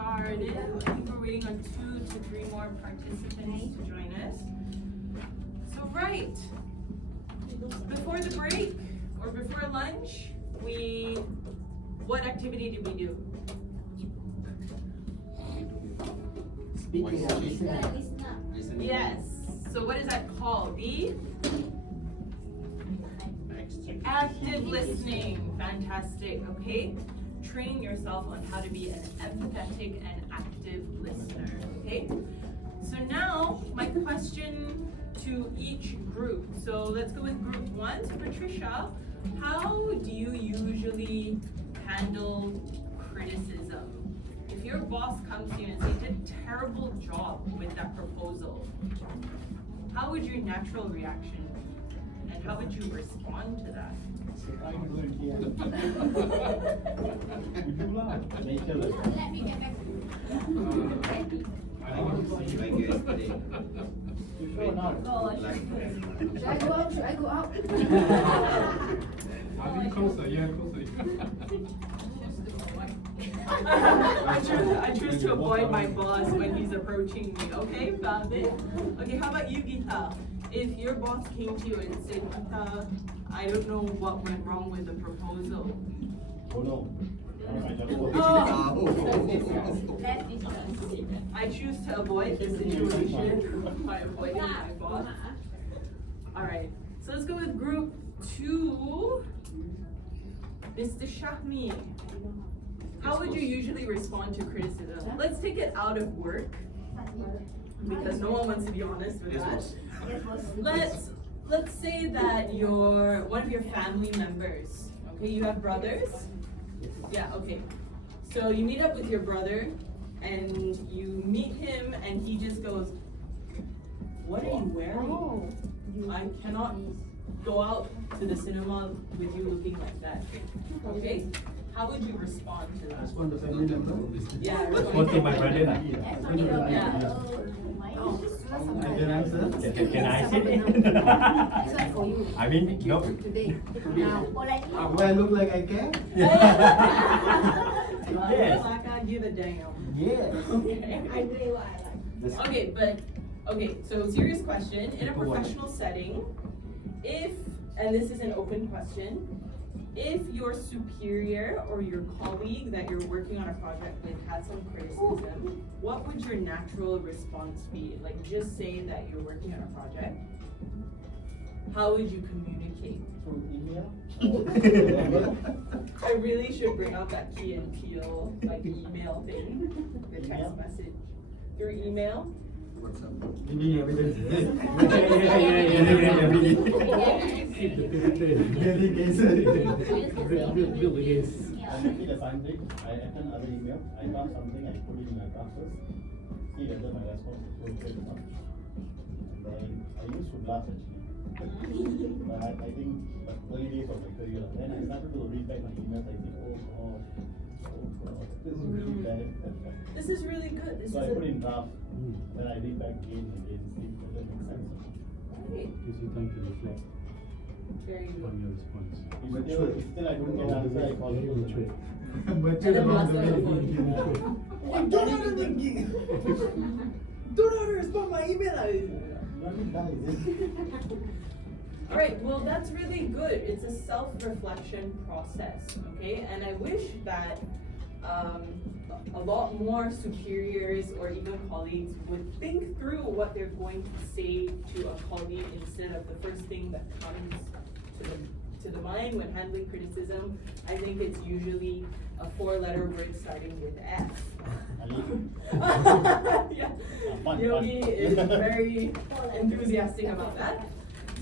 started. I think we're waiting on 2 to 3 more participants to join us. So right, before the break or before lunch, what activity did we do? Speaking of listening. Yes. So what is that called? The active listening. Fantastic. Okay. Train yourself on how to be an empathetic and active listener. Okay. So now my question to each group. So let's go with group 1. So Patricia, how do you usually handle criticism? If your boss comes to you and says you did a terrible job with that proposal, how would your natural reaction and how would you respond to that? Let me get back to you. I want to see you like yesterday. Should I go out? Should I go out? I choose to avoid my boss when he's approaching me. Okay, found it. Okay, how about you, Geeta? If your boss came to you and said, Geeta, I don't know what went wrong with the proposal. Oh no. Let's discuss. I choose to avoid the situation by avoiding my boss. Alright, so let's go with group 2. Mr. Shahmi, how would you usually respond to criticism? Let's take it out of work, because no one wants to be honest with that. Let's say that one of your family members, okay, you have brothers? Yeah, okay. So you meet up with your brother and you meet him and he just goes, what are you wearing? I cannot go out to the cinema with you looking like that. Okay? How would you respond to that? Respond to family member? Yeah. Respond to my brother. Yeah. And then answer? Can I say it? This one for you. I mean, no. Today. Now. Do I look like I care? Yes. Like I give a damn. Yes. I do what I like. Okay, so serious question, in a professional setting, and this is an open question, if your superior or your colleague that you're working on a project with had some criticism, what would your natural response be? Like, just say that you're working on a project. How would you communicate? Through email? I really should bring out that Key and Peele, like email thing, the text message. Through email? What's up? Giving evidence. Daily cases. I feel the same thing. I attend other emails. I draft something, I put it in my draft first. See whether my response is okay or not. And then I used to blast actually. But I think early days of my career. Then I started to read back my emails. I think, oh god, this is really bad. This is really good. So I put in draft. Then I read back again and again, see whether it makes sense. Great. Gives you time to reflect Very on good. your response. If still I couldn't get an answer, I call you. And then blast them on the phone. Do not respond my email. Alright, well that's really good. It's a self-reflection process, okay? And I wish that a lot more superiors or even colleagues would think through what they're going to say to a colleague instead of the first thing that comes to the mind when handling criticism. I think it's usually a 4-letter word starting with F. Yeah. Yogi is very enthusiastic about that.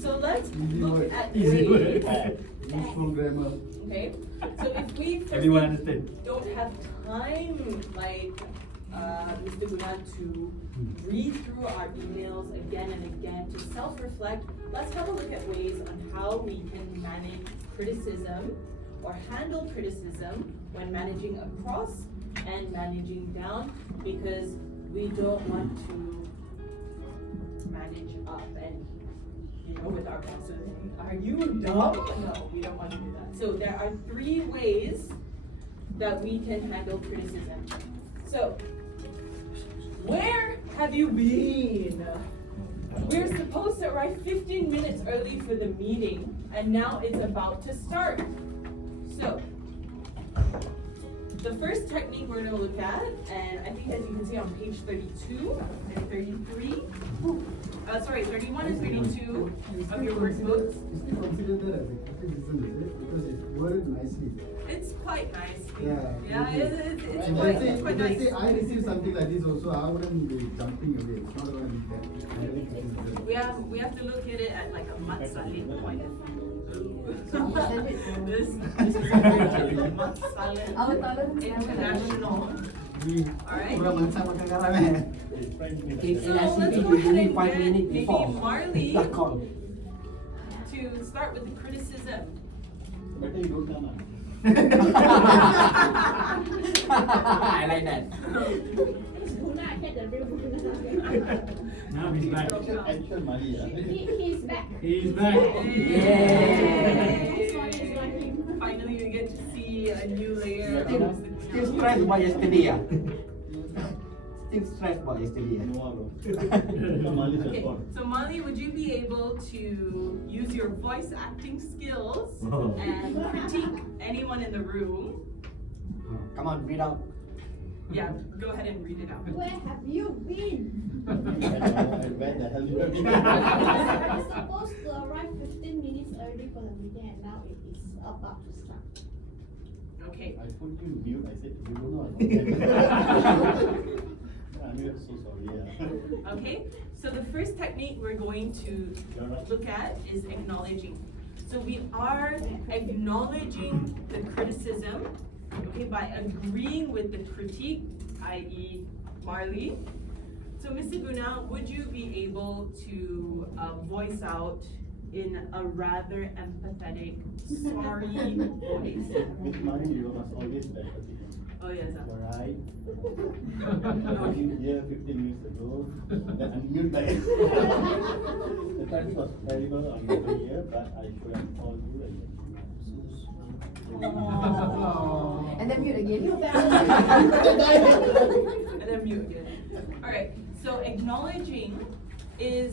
So let's look at ways. Useful grammar. Okay, so if we Everyone understand? don't have time, like Mr. Gunnar, to read through our emails again and again, to self-reflect, let's have a look at ways on how we can manage criticism or handle criticism when managing across and managing down, because we don't want to manage up and with our bosses. Are you dumb? No, we don't want to do that. So there are 3 ways that we can handle criticism. So, where have you been? We're supposed to arrive 15 minutes early for the meeting, and now it's about to start. So, the first technique we're going to look at, and I think as you can see on page 32 and 33, 31 and 32 of your workbooks. You still consider that as a criticism, is it? Because it's worded nicely. It's quite nice. Yeah. It's If quite they nice. say I received something like this also, I wouldn't be jumping away. It's not going to be that highly criticism. We have to look at it at like a matsalin point of view. This is very matsalin international. Alright. Kurang macam makan garam eh. It's French means So like let's go ahead and 5 get minutes maybe before. Marley Duck call. to start with the criticism. better you don't come. I like that. Buna, I had the real Buna. Now he's back. Actual money. He's back. He's back. Yay! This one is like him. Finally, we get to see a new layer of Still stressed about yesterday. Still stressed about yesterday. No, bro. Mali Okay, support. so Molly, would you be able to use your voice acting skills Oh. and critique anyone in the room? Come on, read out. Yeah, go ahead and read it out. Where have you been? Where the hell you have been? I was supposed to arrive 15 minutes early for the meeting and now it is about to start. Okay. I put you mute. I said you don't know. I'm so sorry. Yeah. Okay, so the first technique we're going to look at is acknowledging. So we are acknowledging the criticism, okay, by agreeing with the critique, i.e. Marley. So Mr. Guna, would you be able to voice out in a rather empathetic, sorry voice? With money, you must always be empathy. Oh yes. Alright. I came here 15 minutes ago. Then unmute that. The time was terrible on the way here, but I should have called you and And then mute again. You And then mute again. Alright, so acknowledging is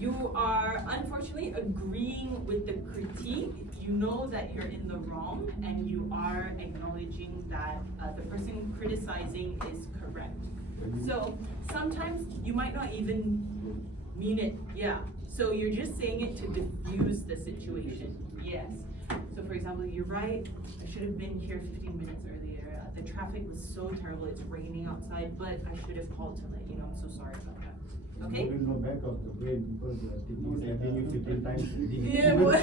you are unfortunately agreeing with the critique. You know that you're in the wrong and you are acknowledging that the person criticizing is correct. So sometimes you might not even mean it, yeah. So you're just saying it to diffuse the situation, yes. So for example, you're right, I should have been here 15 minutes earlier. The traffic was so terrible, it's raining outside, but I should have called to let you know, I'm so sorry about that. Okay? You will know back of the brain because you are thinking you 15 times. Yeah, what?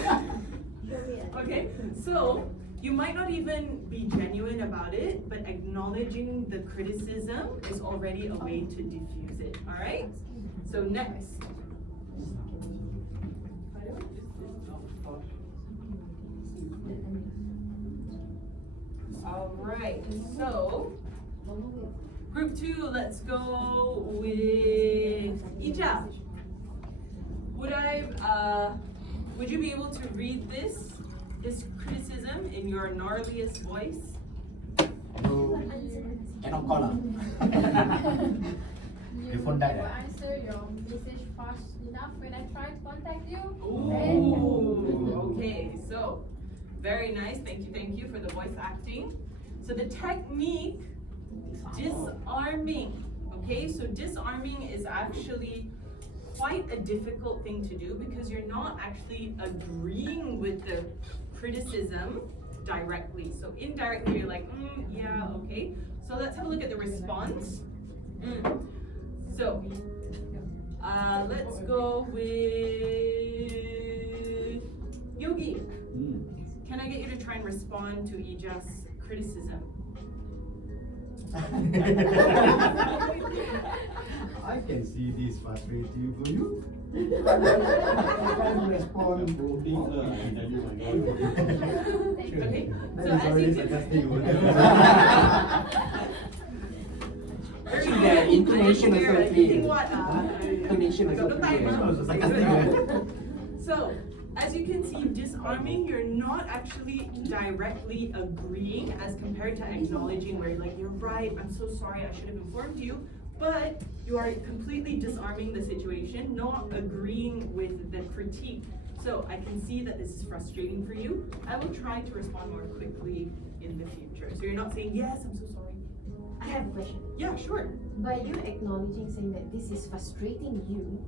Okay, so you might not even be genuine about it, but acknowledging the criticism is already a way to diffuse it, alright? So next. Alright, so group 2, let's go with Ija. Would you be able to read this criticism in your gnarliest voice? You cannot call her. You phone died, will eh? answer your message fast enough when I try to contact you. Ooh, okay, so very nice. Thank you for the voice acting. So the technique, disarming. Okay, so disarming is actually quite a difficult thing to do because you're not actually agreeing with the criticism directly. So indirectly, you're like, yeah, okay. So let's have a look at the response. So, let's go with Yogi. Can I get you to try and respond to Ija's criticism? I can see this frustrating for you. I can't respond. Okay, That so is as already you can sarcastic. Actually, the intonation also clear. Intonation Intonation also clear. So, as as you can see, disarming, you're not actually directly agreeing as compared to acknowledging where you're like, you're right, I'm so sorry, I should have informed you. But you are completely disarming the situation, not agreeing with the critique. So I can see that this is frustrating for you. I will try to respond more quickly in the future. So you're not saying, yes, I'm so sorry. I have a question. Yeah, sure. By you acknowledging, saying that this is frustrating you,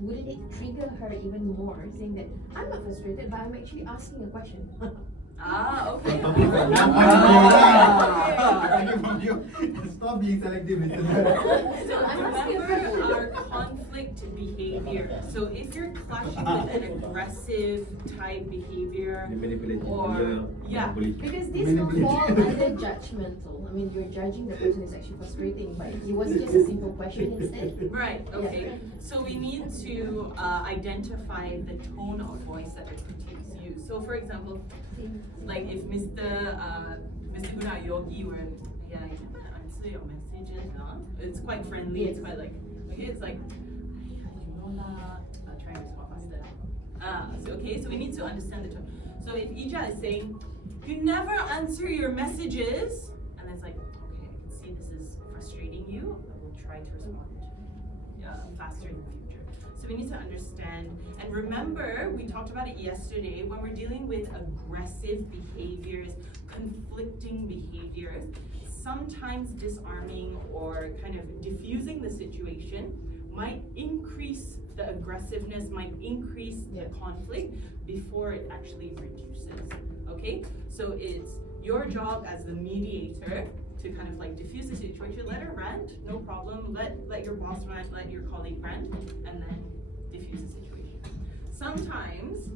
wouldn't it trigger her even more, saying that I'm not frustrated, but I'm actually asking a question? Ah, okay. Talking from you. Stop being selective, Mr. So remember our conflict behavior. So if you're clashing with an aggressive type behavior, or yeah, Because this will fall under judgmental. I mean, you're judging the person is actually frustrating, but it was just a simple question instead. right, okay. So we need to identify the tone of voice that the critiques use. So for example, like if Mr. Guna Yogi were, yeah, I can answer your messages, huh? It's quite friendly, it's quite like, okay, it's like, I'll try and respond faster. So okay, so we need to understand the tone. So if Ija is saying, you never answer your messages, and it's like, okay, I can see this is frustrating you, I will try to respond faster in the future. So we need to understand, and remember, we talked about it yesterday, when we're dealing with aggressive behaviors, conflicting behaviors, sometimes disarming or kind of diffusing the situation might increase the aggressiveness, might increase the conflict before it actually reduces, okay? So it's your job as the mediator to kind of like diffuse the situation, let her rant, no problem, let your boss rant, let your colleague rant, and then diffuse the situation. Sometimes,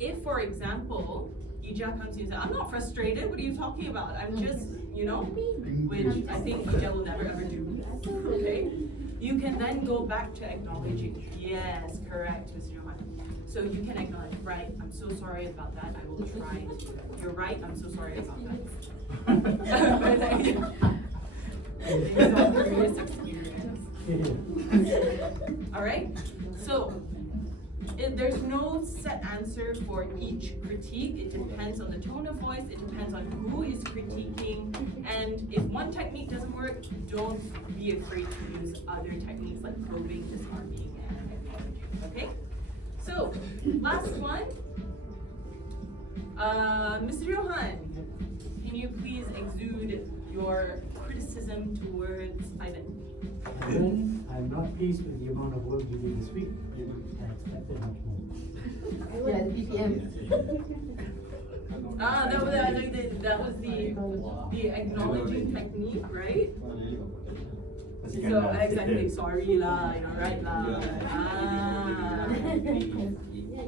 if for example, Ija comes to you and says, I'm not frustrated, what are you talking about? I'm just, you know, which I think Ija will never ever do, okay? You can then go back to acknowledging, yes, correct, Mr. Johan. So you can acknowledge, right, I'm so sorry about that, I will try. You're right, I'm so sorry about that. Based on previous experience. All right, so there's no set answer for each critique. It depends on the tone of voice, it depends on who is critiquing, and if one technique doesn't work, don't be afraid to use other techniques like probing, disarming, and acknowledging. Okay? So, last one. Mr. Johan, can you please exude your criticism towards Ivan? Ivan, I'm not pleased with the amount of work you did this week. I expected much more. Yeah, the BPM. That was the acknowledging technique, right? So exactly, sorry lah, you're right lah. Yeah,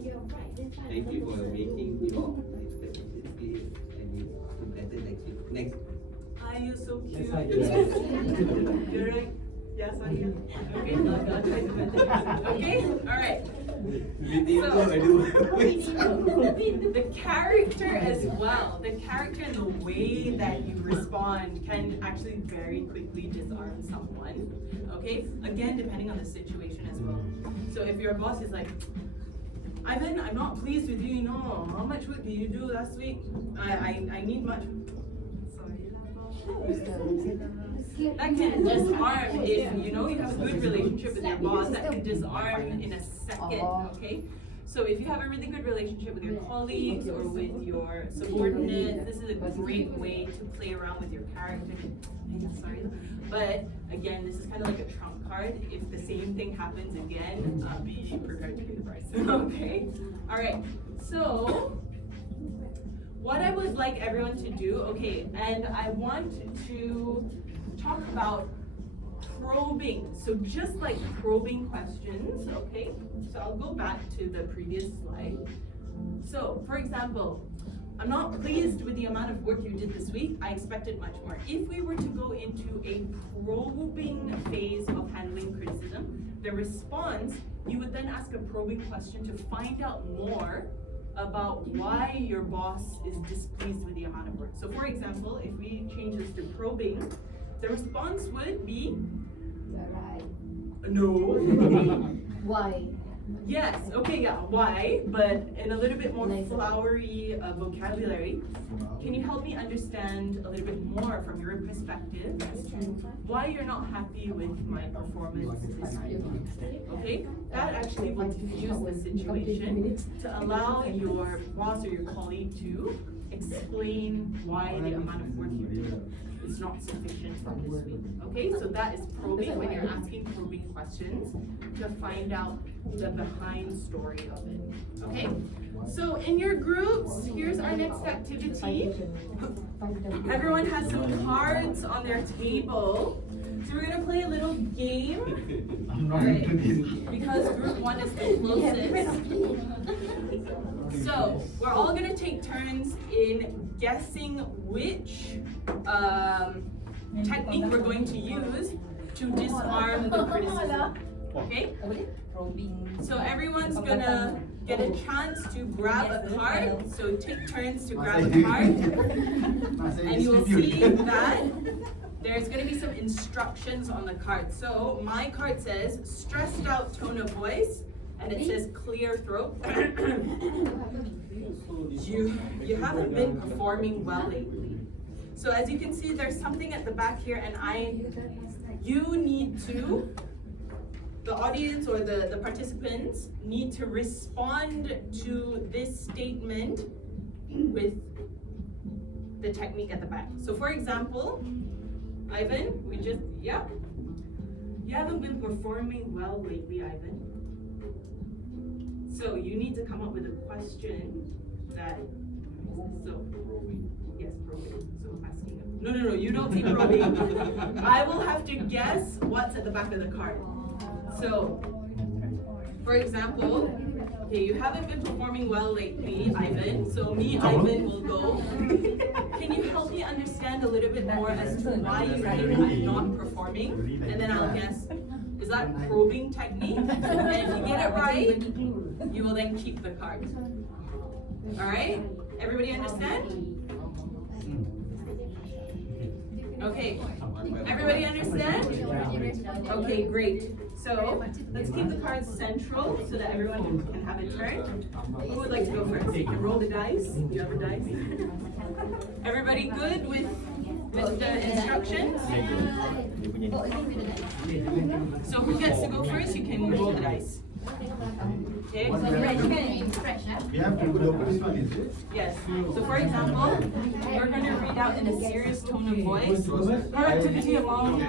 you're right. That's fine. Thank you for making your expectations clear and you do better next week. Next. You're so cute. Yes, I do. You're right. Yes, I am. Okay, I'll try to do better. Okay, all right. The character as well, the character and the way that you respond can actually very quickly disarm someone. Okay, again, depending on the situation as well. So if your boss is like, Ivan, I'm not pleased with you, how much work did you do last week? I need much. Sorry. That can disarm if you have a good relationship with your boss. That can disarm in a second. Okay. So if you have a really good relationship with your colleagues or with your subordinates, this is a great way to play around with your character. Sorry, but again, this is kind of like a trump card. If the same thing happens again, be prepared to pay the price. Okay. All right. So what I would like everyone to do, okay, and I want to talk about probing. So just like probing questions, okay? So I'll go back to the previous slide. So for example, I'm not pleased with the amount of work you did this week. I expected much more. If we were to go into a probing phase of handling criticism, the response, you would then ask a probing question to find out more about why your boss is displeased with the amount of work. So for example, if we change this to probing, the response would be, You're right. no. Why? Yes, okay, yeah, why, but in a little bit more flowery vocabulary. Can you help me understand a little bit more from your perspective as to why you're not happy with my performance this week? Okay, that actually will diffuse the situation to allow your boss or your colleague to explain why the amount of work you do is not sufficient for this week. Okay, so that is probing, when you're asking probing questions to find out the behind story of it. Okay, so in your groups, here's our next activity. Everyone has some cards on their table. So we're gonna play a little game. Alright, because group 1 is the closest. So we're all gonna take turns in guessing which technique we're going to use to disarm the criticism. Okay? So everyone's gonna get a chance to grab a card. So take turns to grab a card. And you will see that there's gonna be some instructions on the card. So my card says stressed out tone of voice, and it says clear throat. You haven't been performing well lately. So as you can see, there's something at the back here, and you need to, the audience or the participants need to respond to this statement with the technique at the back. So for example, Ivan, you haven't been performing well lately, Ivan. So you need to come up with a question that, yes, probing. So asking, no, you don't say probing. I will have to guess what's at the back of the card. So, for example, okay, you haven't been performing well lately, Ivan. So me, Ivan, will go. Can you help me understand a little bit more as to why you think I'm not performing? And then I'll guess, is that probing technique? And if you get it right, you will then keep the card. Alright? Everybody understand? Okay. Everybody understand? Okay, great. So let's keep the cards central so that everyone can have a turn. Who would like to go first? You can roll the dice. You have a dice. Everybody good with the instructions? So who gets to go first? You can roll the dice. Okay. We have to put open this one, is it? Yes. So for example, we're going to read out in a serious tone of voice. Productivity among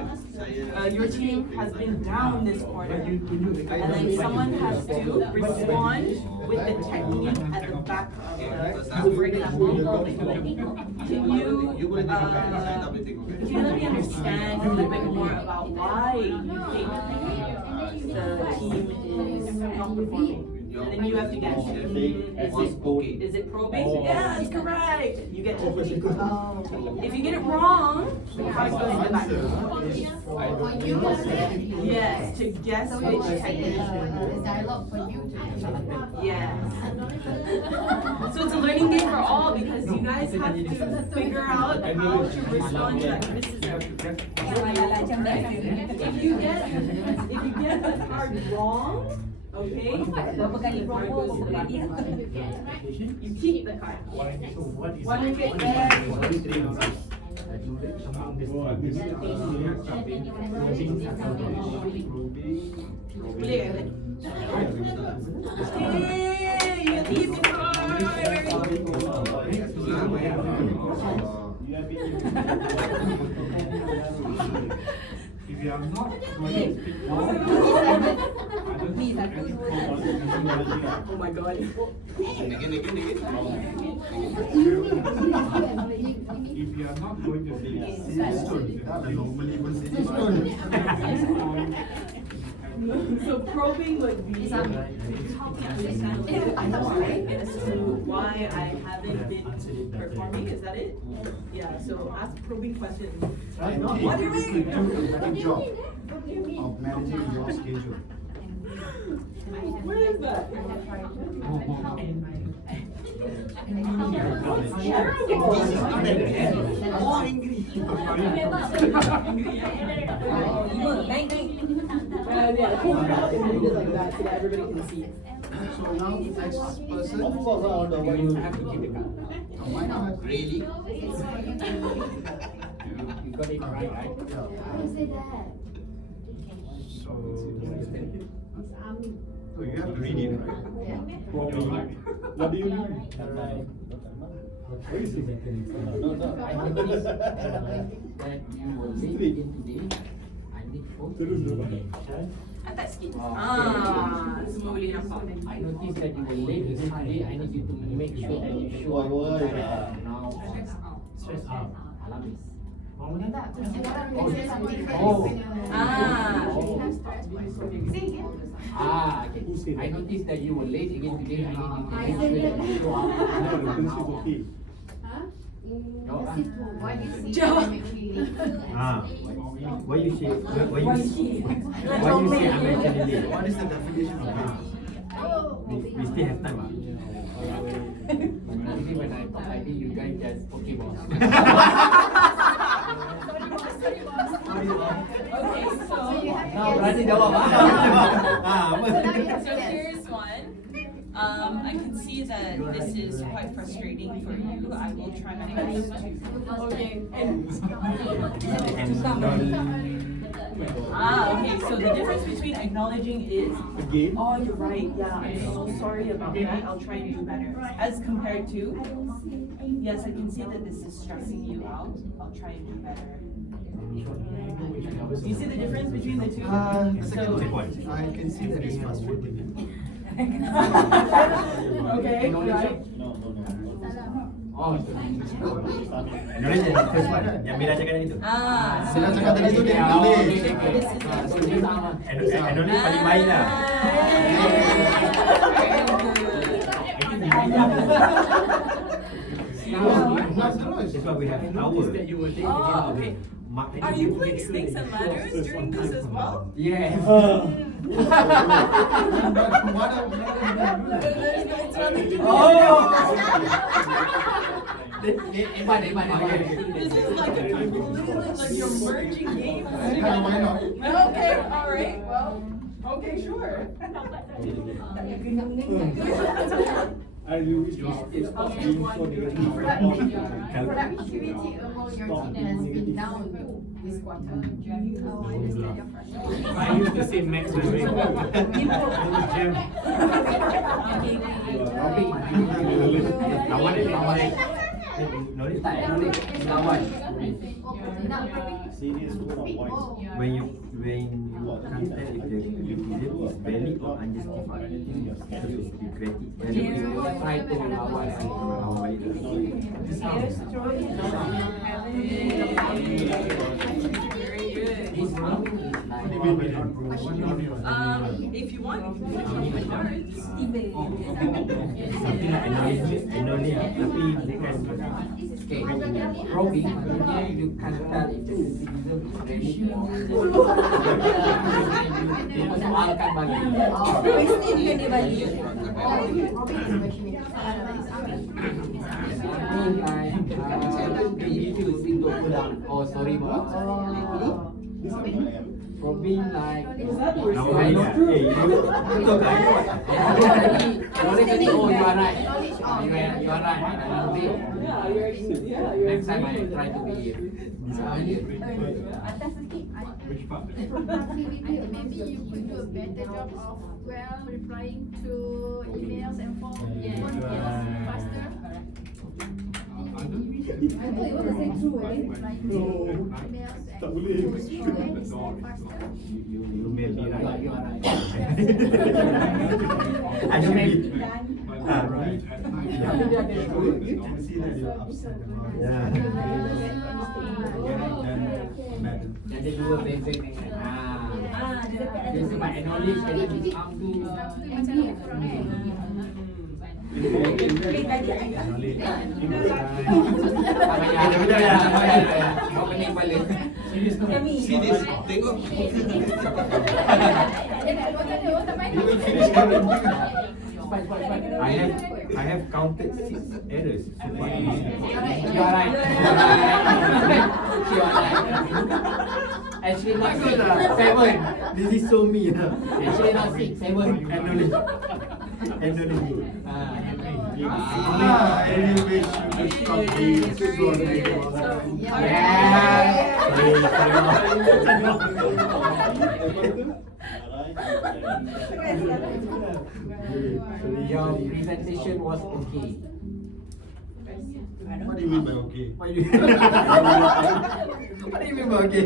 your team has been down this quarter. And then someone has to respond with the technique at the back of the, so for example, can you let me understand a little bit more about why you think the team is not performing? And then you have to guess. Is it probing? Yeah, that's correct. You get to pick. If you get it wrong, the card goes in the back. Yes, to guess which technique. Dialogue for you. Yes. So it's a learning game for all because you guys have to figure out how to respond to that criticism. If you get the card wrong, okay, you keep the card. One wicket there. Clear. Hey, you keep the card. If you are not going to speak more, Oh my god. if you are not going to be Normally one serious tone. So probing would be to help me understand a little bit more as to why I haven't been performing. Is that it? Yeah. So ask probing questions. What do you mean? Good job of managing your schedule. Where is that? that so that everybody can see. So now next person. Of course, I want to You avoid have to keep the card. Why not? Really? You got it right, right? Don't say that. So so you have to read it, right? What do you mean? What is it? No, I noticed that you were late again today. I need both. Atas sikit. Ah, Semua boleh nampak. I noticed that you were late again today. I need you to make sure that you show up now. Stress out. Alamis. Tak, sekarang dia say something Oh. Say again. Okay. I noticed that you were late again today. I need you to make sure that you show up now. Why do you say Jawab. I'm actually late? Why you say I'm actually late? What is the definition of late? We still have time. Usually when I talk like this, you guys just okay, boss. Okay, so Now berani jawab. so here's one. I can see that this is quite frustrating for you. I will try my best to. Okay. Okay. So the difference between acknowledging is. Again? Oh, you're right. Yeah, I'm so sorry about that. I'll try and do better. As compared to. Yes, I can see that this is stressing you out. I'll try and do better. Do you see the difference between the two? The second one. I can see that it's frustrating. Okay, right. No. Oh, Acknowledge the first one. Yang Mira cakap tadi tu. So cakap tadi tu dia acknowledge. So dia sama. Acknowledge paling baik lah. That's why we have hours. Oh, okay. Are you playing snakes and ladders during this as well? Yes. Eman. This is like a completely like you're merging games. Why not? Okay, all right. Well, okay, sure. I will stop being so negative. Productivity among your team has been down this quarter. I used to say max memory. Jam. Serious tone of voice. When you can't tell if the criticism is valid or unjustified, so to speak, Try to lawan. Very good. This one is like If you want, you can put on the cards. something like acknowledge, tapi bukan. okay. Probing, you can't tell if the criticism is valid or dia persoalkan bagi. Oh, sorry, boss. Probably like Hey, betul kan? Oh, you are right. You are right. Next time I try to be Which part? Maybe you could do a better job of replying to emails and phone calls faster. I thought you want to say true, eh? Emails and faster. You may be right. You are right. I should be. Right. You can see that you're upset about it. Yeah. Jadi dua basic ni. Dia sebab acknowledge dia jadi come to kau pening balik. See this? Tengok. I have counted 6 errors so far. You are right. You are right. Actually not Bagus 6, lah. 7. This is so me lah. Actually not 6, 7. Acknowledge. Acknowledge. Anyway, you should stop being so negative. Your presentation was okay. What do you mean by okay? What do you mean by okay?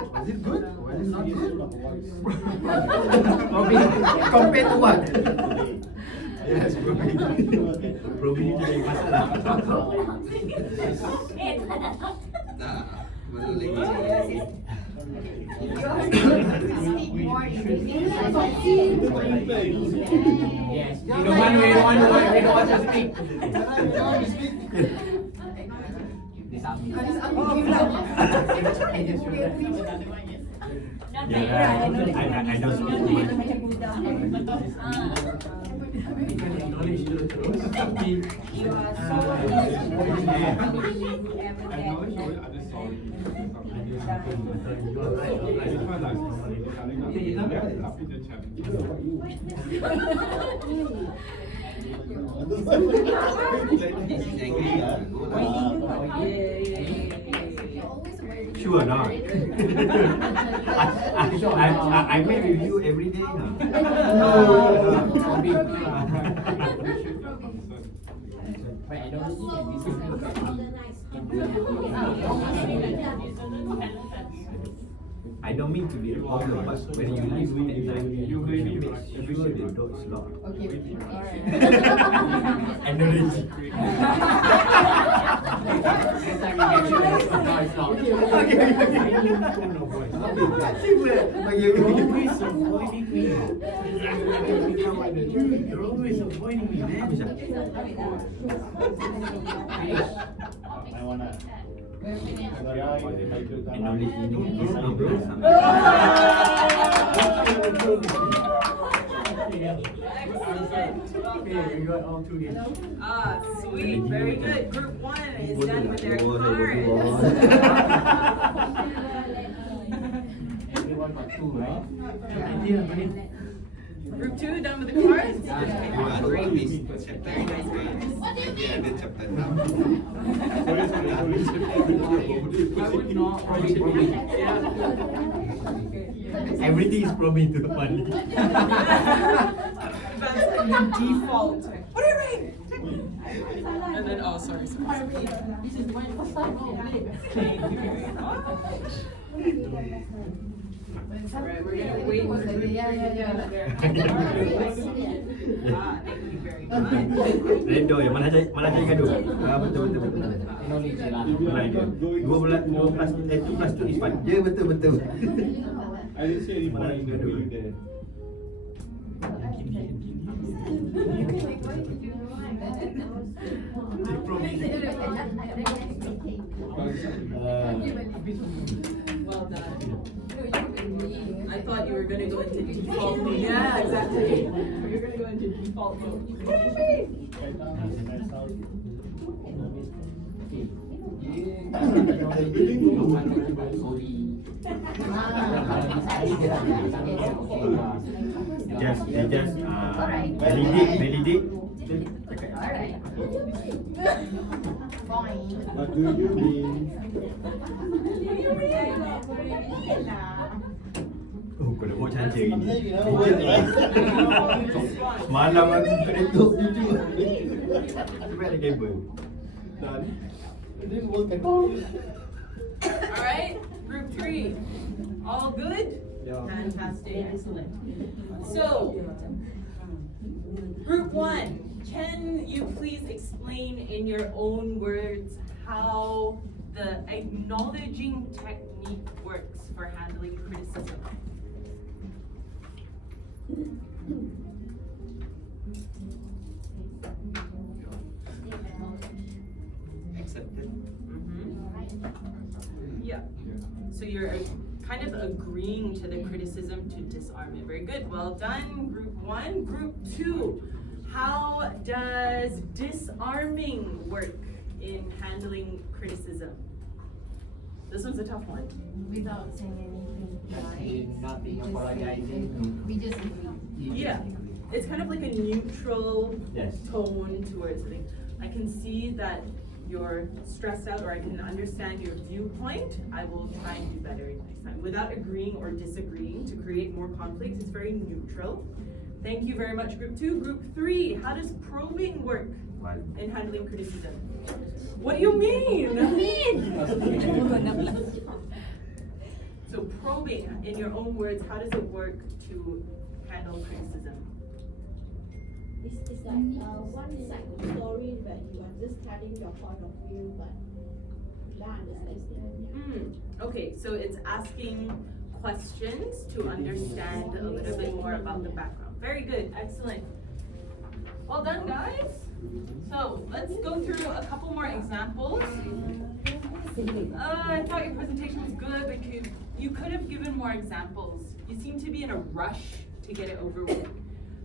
Was it good? Was it not good? Compared to what? Yes, Probability dari masalah. Nah, baru lagi. Yes. We don't want to speak. Disami. Yeah, I don't speak much. Acknowledge you terus, tapi Sure not. I meet with you every day now. But I don't see that this is I don't mean to be a problem, but when you live at night, you make sure the door is locked. Energy. you're always avoiding me, man. I wanna. Acknowledge ini is not bersama. Okay, we got all two here. Ah, sweet, very good. Group 1 is done with their cards. everyone got 2, right? Idea, man. Group 2 done with the cards? Habis chapter ni guys. Dia ada chapter 6. I would not write it. Yeah. Everything is from me to money. That's like the default. What do you mean? And then, oh, sorry. Alright, we're gonna wait for the Ah, thank you very much. Redo ya, mana cari gaduh? Betul. Acknowledge lah. Betul dia. 2 plus 2 is 5. Ya, betul. I didn't see any Mana point in gaduh? doing that. Well done. I thought you were gonna go into default mode. Yeah, exactly. You're gonna go into default mode. Just validate. Alright. Fine. What do you mean? Oh, kau dah buat cantik hari ni. Malam aku keretuk jujur. Cuba ada kabel. Done. It didn't work at all. Alright, group 3. All good? Fantastic. So, group 1, can you please explain in your own words how the acknowledging technique works for handling criticism? Accepted. Yeah. So you're kind of agreeing to the criticism to disarm it. Very good. Well done, group 1. Group 2. How does disarming work in handling criticism? This one's a tough one. Without saying anything, right? Nothing We just say- apologizing. We just agree. Yeah. It's kind of like a neutral Yes. tone towards it. I can see that you're stressed out, or I can understand your viewpoint. I will try and do better next time. Without agreeing or disagreeing to create more conflict, it's very neutral. Thank you very much, group 2. Group 3, how does probing work in handling criticism? What do you mean? So probing, in your own words, how does it work to handle criticism? It's like one side story, but you are just telling your point of view, but you don't understand. Okay, so it's asking questions to understand a little bit more about the background. Very good, excellent. Well done, guys. So let's go through a couple more examples. I thought your presentation was good, but you could have given more examples. You seem to be in a rush to get it over with.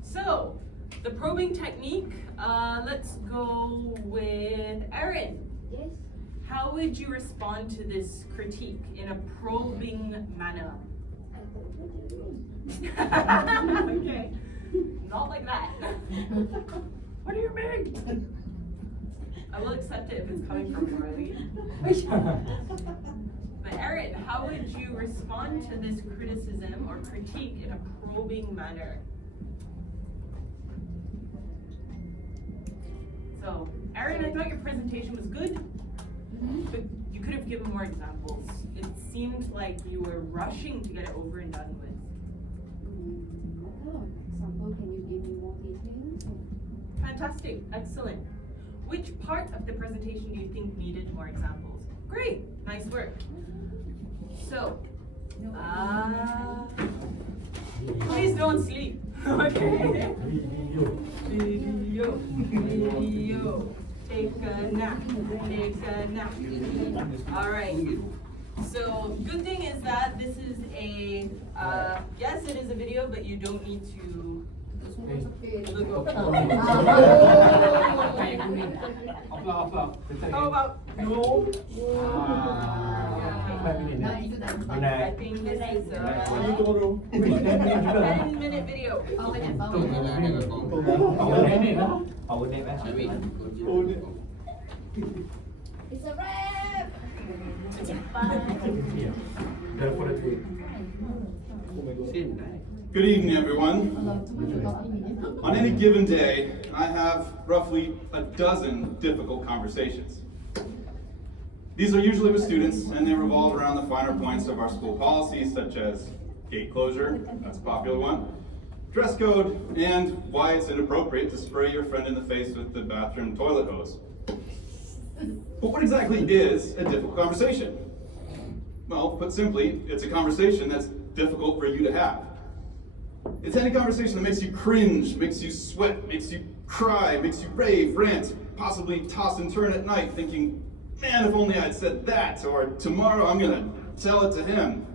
So, the probing technique, let's go with Erin. Yes. How would you respond to this critique in a probing manner? Okay, not like that. What do you mean? I will accept it if it's coming from Riley. But Erin, how would you respond to this criticism or critique in a probing manner? So, Erin, I thought your presentation was good, but you could have given more examples. It seemed like you were rushing to get it over and done with. Example, can you give me more details? Fantastic, excellent. Which part of the presentation do you think needed more examples? Great, nice work. So, please don't sleep. Okay. Video. Take a nap. Take a nap. All right. So, good thing is that this is a, yes, it is a video, but you don't need to look up. How about no? I think this is a 10-minute video. It's a wrap! Good evening, everyone. On any given day, I have roughly a dozen difficult conversations. These are usually with students, and they revolve around the finer points of our school policies, such as gate closure, that's a popular one, dress code, and why it's inappropriate to spray your friend in the face with the bathroom toilet hose. But what exactly is a difficult conversation? Well, put simply, it's a conversation that's difficult for you to have. It's any conversation that makes you cringe, makes you sweat, makes you cry, makes you rave, rant, possibly toss and turn at night thinking, man, if only I'd said that, or tomorrow I'm gonna tell it to him.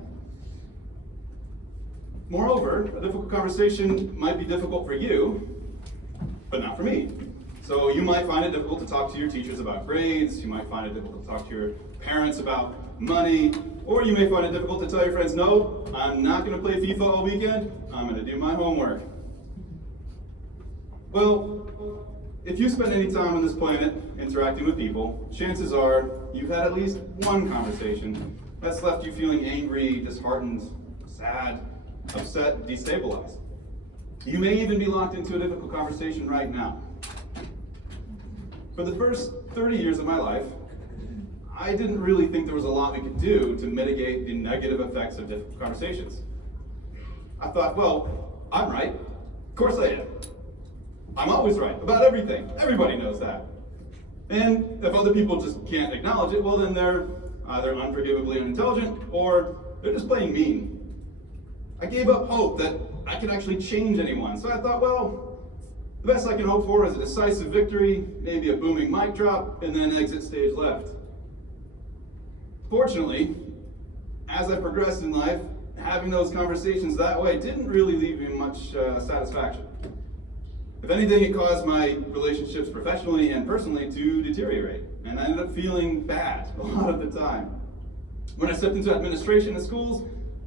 Moreover, a difficult conversation might be difficult for you, but not for me. So you might find it difficult to talk to your teachers about grades, you might find it difficult to talk to your parents about money, or you may find it difficult to tell your friends, no, I'm not gonna play FIFA all weekend, I'm gonna do my homework. Well, if you spend any time on this planet interacting with people, chances are you've had at least one conversation that's left you feeling angry, disheartened, sad, upset, destabilized. You may even be locked into a difficult conversation right now. For the first 30 years of my life, I didn't really think there was a lot we could do to mitigate the negative effects of difficult conversations. I thought, well, I'm right. Of course I am. I'm always right about everything. Everybody knows that. And if other people just can't acknowledge it, well then they're either unforgivably unintelligent or they're just plain mean. I gave up hope that I could actually change anyone. So I thought, well, the best I can hope for is a decisive victory, maybe a booming mic drop, and then exit stage left. Fortunately, as I progressed in life, having those conversations that way didn't really leave me much satisfaction. If anything, it caused my relationships professionally and personally to deteriorate, and I ended up feeling bad a lot of the time. When I stepped into administration at schools,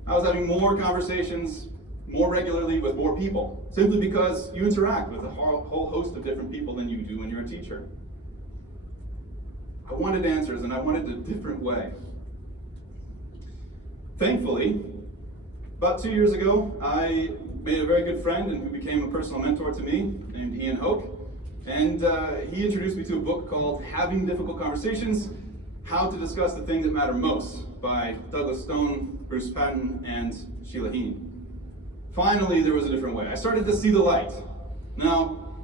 I was having more conversations more regularly with more people, simply because you interact with a whole host of different people than you do when you're a teacher. I wanted answers, and I wanted a different way. Thankfully, about 2 years ago, I made a very good friend and who became a personal mentor to me, named Ian Hoke. And he introduced me to a book called Having Difficult Conversations, How to Discuss the Thing That Matter Most, by Douglas Stone, Bruce Patton, and Sheila Heen. Finally, there was a different way. I started to see the light. Now,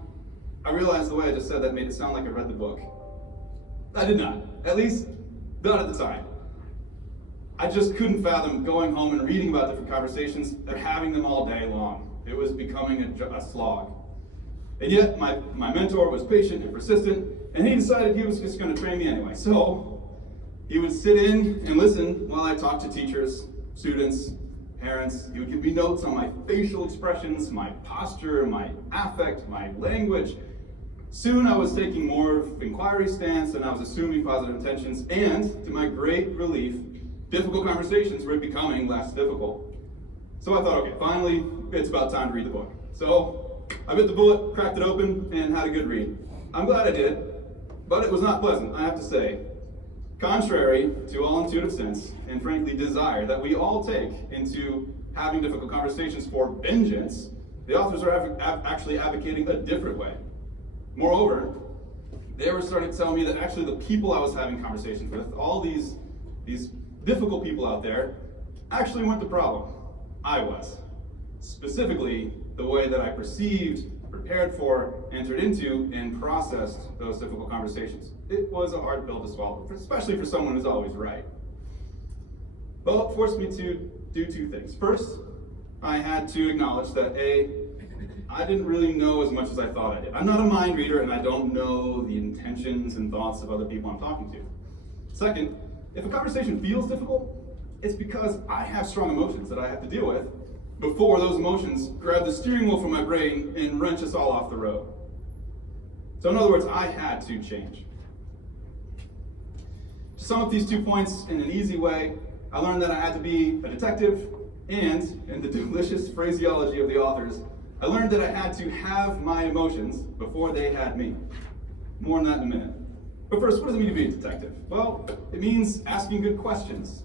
I realized the way I just said that made it sound like I read the book. I did not, at least not at the time. I just couldn't fathom going home and reading about different conversations and having them all day long. It was becoming a slog. And yet, my mentor was patient and persistent, and he decided he was just going to train me anyway. So, he would sit in and listen while I talked to teachers, students, parents. He would give me notes on my facial expressions, my posture, my affect, my language. Soon I was taking more of inquiry stance and I was assuming positive intentions, and to my great relief, difficult conversations were becoming less difficult. So I thought, okay, finally, it's about time to read the book. So I bit the bullet, cracked it open, and had a good read. I'm glad I did, but it was not pleasant, I have to say. Contrary to all intuitive sense, and frankly desire that we all take into having difficult conversations for vengeance, the authors are actually advocating a different way. Moreover, they were starting to tell me that actually the people I was having conversations with, all these difficult people out there, actually weren't the problem. I was. Specifically, the way that I perceived, prepared for, entered into, and processed those difficult conversations. It was a hard pill to swallow, especially for someone who's always right. Well, it forced me to do two things. First, I had to acknowledge that I didn't really know as much as I thought I did. I'm not a mind reader, and I don't know the intentions and thoughts of other people I'm talking to. Second, if a conversation feels difficult, it's because I have strong emotions that I have to deal with before those emotions grab the steering wheel from my brain and wrench us all off the road. So in other words, I had to change. To sum up these 2 points in an easy way, I learned that I had to be a detective, and, in the delicious phraseology of the authors, I learned that I had to have my emotions before they had me. More on that in a minute. But first, what does it mean to be a detective? Well, it means asking good questions,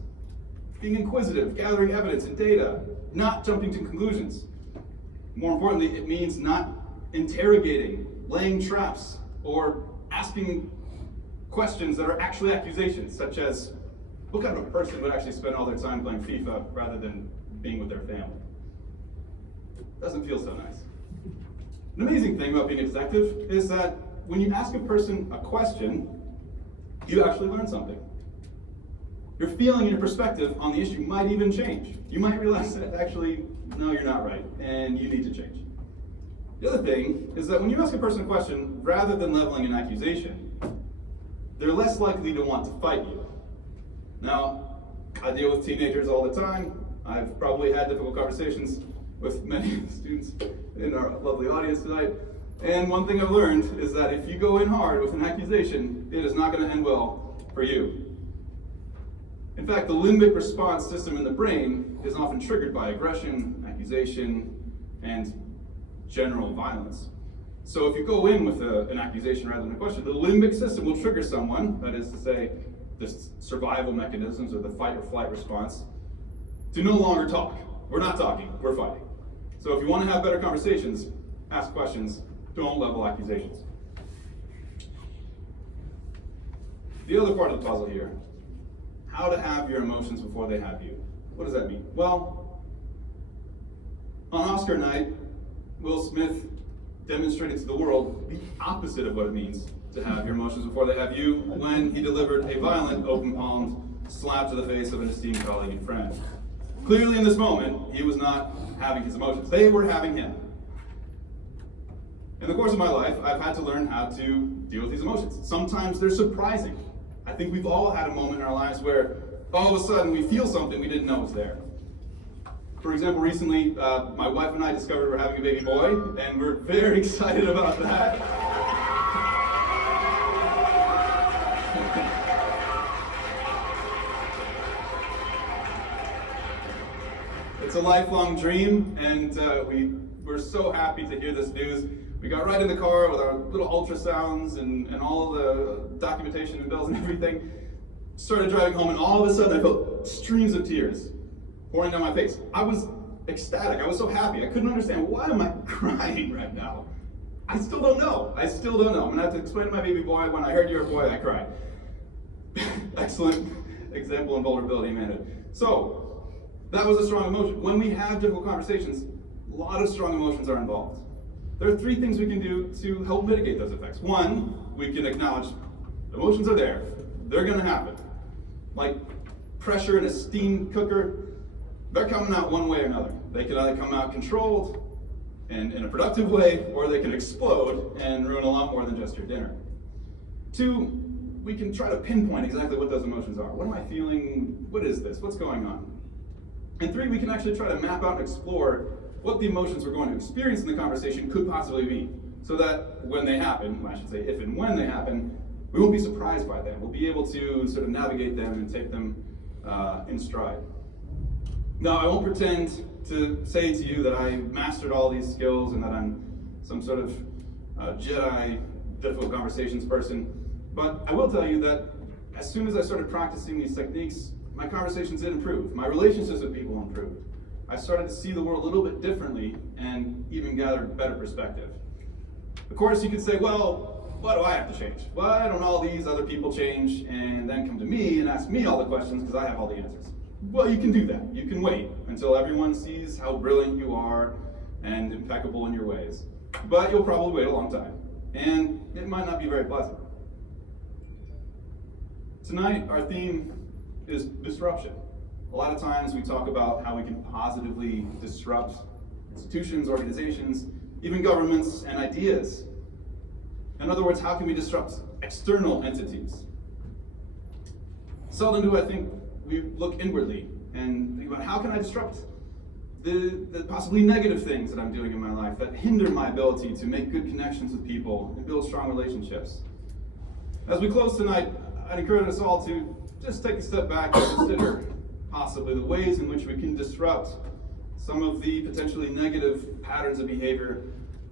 being inquisitive, gathering evidence and data, not jumping to conclusions. More importantly, it means not interrogating, laying traps, or asking questions that are actually accusations, such as, what kind of a person would actually spend all their time playing FIFA rather than being with their family? Doesn't feel so nice. An amazing thing about being a detective is that when you ask a person a question, you actually learn something. Your feeling and your perspective on the issue might even change. You might realize that actually, no, you're not right, and you need to change. The other thing is that when you ask a person a question, rather than leveling an accusation, they're less likely to want to fight you. Now, I deal with teenagers all the time. I've probably had difficult conversations with many students in our lovely audience tonight. And one thing I've learned is that if you go in hard with an accusation, it is not going to end well for you. In fact, the limbic response system in the brain is often triggered by aggression, accusation, and general violence. So if you go in with an accusation rather than a question, the limbic system will trigger someone, that is to say, the survival mechanisms or the fight or flight response, to no longer talk. We're not talking, we're fighting. So if you want to have better conversations, ask questions, don't level accusations. The other part of the puzzle here, how to have your emotions before they have you. What does that mean? Well, on Oscar night, Will Smith demonstrated to the world the opposite of what it means to have your emotions before they have you when he delivered a violent, open-palmed slap to the face of an esteemed colleague and friend. Clearly in this moment, he was not having his emotions. They were having him. In the course of my life, I've had to learn how to deal with these emotions. Sometimes they're surprising. I think we've all had a moment in our lives where all of a sudden we feel something we didn't know was there. For example, recently, my wife and I discovered we're having a baby boy, and we're very excited about that. It's a lifelong dream, and we're so happy to hear this news. We got right in the car with our little ultrasounds and all the documentation and bills and everything. Started driving home, and all of a sudden I felt streams of tears pouring down my face. I was ecstatic. I was so happy. I couldn't understand, why am I crying right now? I still don't know. I'm gonna have to explain to my baby boy, when I heard you're a boy, I cried. Excellent example and vulnerability, man. So, that was a strong emotion. When we have difficult conversations, a lot of strong emotions are involved. There are 3 things we can do to help mitigate those effects. 1, we can acknowledge emotions are there. They're gonna happen. Like pressure in a steam cooker, they're coming out one way or another. They can either come out controlled and in a productive way, or they can explode and ruin a lot more than just your dinner. 2, we can try to pinpoint exactly what those emotions are. What am I feeling? What is this? What's going on? And 3, we can actually try to map out and explore what the emotions we're going to experience in the conversation could possibly be, so that when they happen, I should say if and when they happen, we won't be surprised by them. We'll be able to sort of navigate them and take them in stride. Now, I won't pretend to say to you that I mastered all these skills and that I'm some sort of Jedi difficult conversations person, but I will tell you that as soon as I started practicing these techniques, my conversations did improve. My relationships with people improved. I started to see the world a little bit differently and even gather better perspective. Of course, you could say, well, why do I have to change? Why don't all these other people change and then come to me and ask me all the questions because I have all the answers? Well, you can do that. You can wait until everyone sees how brilliant you are and impeccable in your ways. But you'll probably wait a long time, and it might not be very pleasant. Tonight, our theme is disruption. A lot of times we talk about how we can positively disrupt institutions, organizations, even governments and ideas. In other words, how can we disrupt external entities? Seldom do I think we look inwardly and think about how can I disrupt the possibly negative things that I'm doing in my life that hinder my ability to make good connections with people and build strong relationships. As we close tonight, I'd encourage us all to just take a step back and consider possibly the ways in which we can disrupt some of the potentially negative patterns of behavior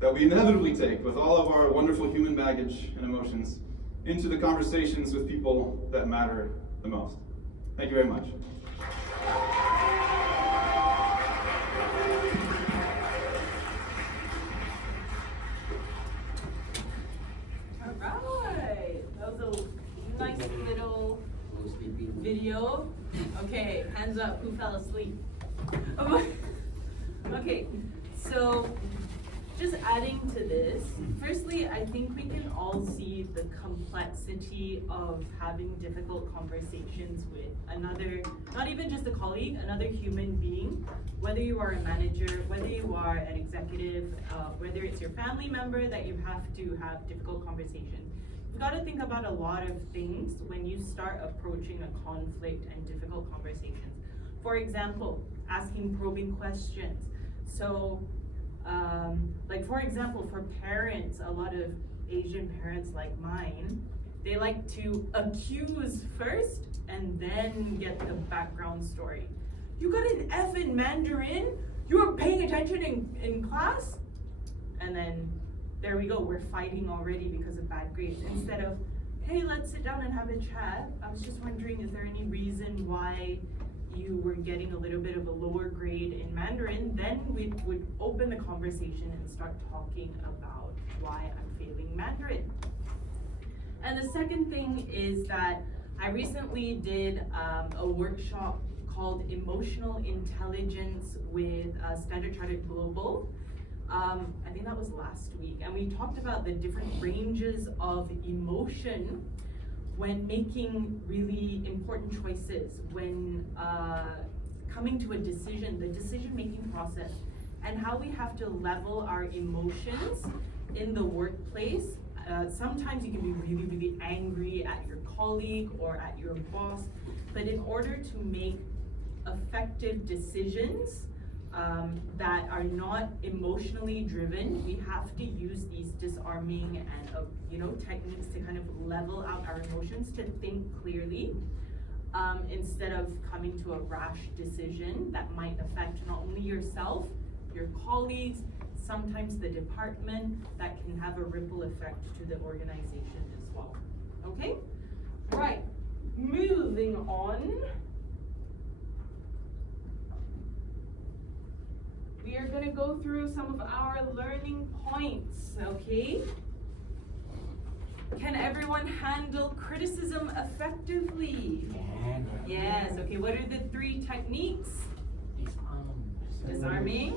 that we inevitably take with all of our wonderful human baggage and emotions into the conversations with people that matter the most. Thank you very much. All right, that was a nice little video. Okay, hands up, who fell asleep? Okay, so just adding to this, firstly, I think we can all see the complexity of having difficult conversations with another, not even just a colleague, another human being, whether you are a manager, whether you are an executive, whether it's your family member that you have to have difficult conversations. You've got to think about a lot of things when you start approaching a conflict and difficult conversations. For example, asking probing questions. So, like for example, for parents, a lot of Asian parents like mine, they like to accuse first and then get the background story. You got an F in Mandarin? You were paying attention in class? And then there we go, we're fighting already because of bad grades. Instead of, hey, let's sit down and have a chat. I was just wondering, is there any reason why you were getting a little bit of a lower grade in Mandarin? Then we would open the conversation and start talking about why I'm failing Mandarin. And the second thing is that I recently did a workshop called Emotional Intelligence with Standard Chartered Global. I think that was last week, and we talked about the different ranges of emotion when making really important choices, when coming to a decision, the decision-making process, and how we have to level our emotions in the workplace. Sometimes you can be really, really angry at your colleague or at your boss, but in order to make effective decisions that are not emotionally driven, we have to use these disarming and techniques to kind of level out our emotions, to think clearly. instead of coming to a rash decision that might affect not only yourself, your colleagues, sometimes the department, that can have a ripple effect to the organization as well. Okay? Right, moving on. We are gonna go through some of our learning points, okay? Can everyone handle criticism effectively? Yes, okay, what are the 3 techniques? Disarming,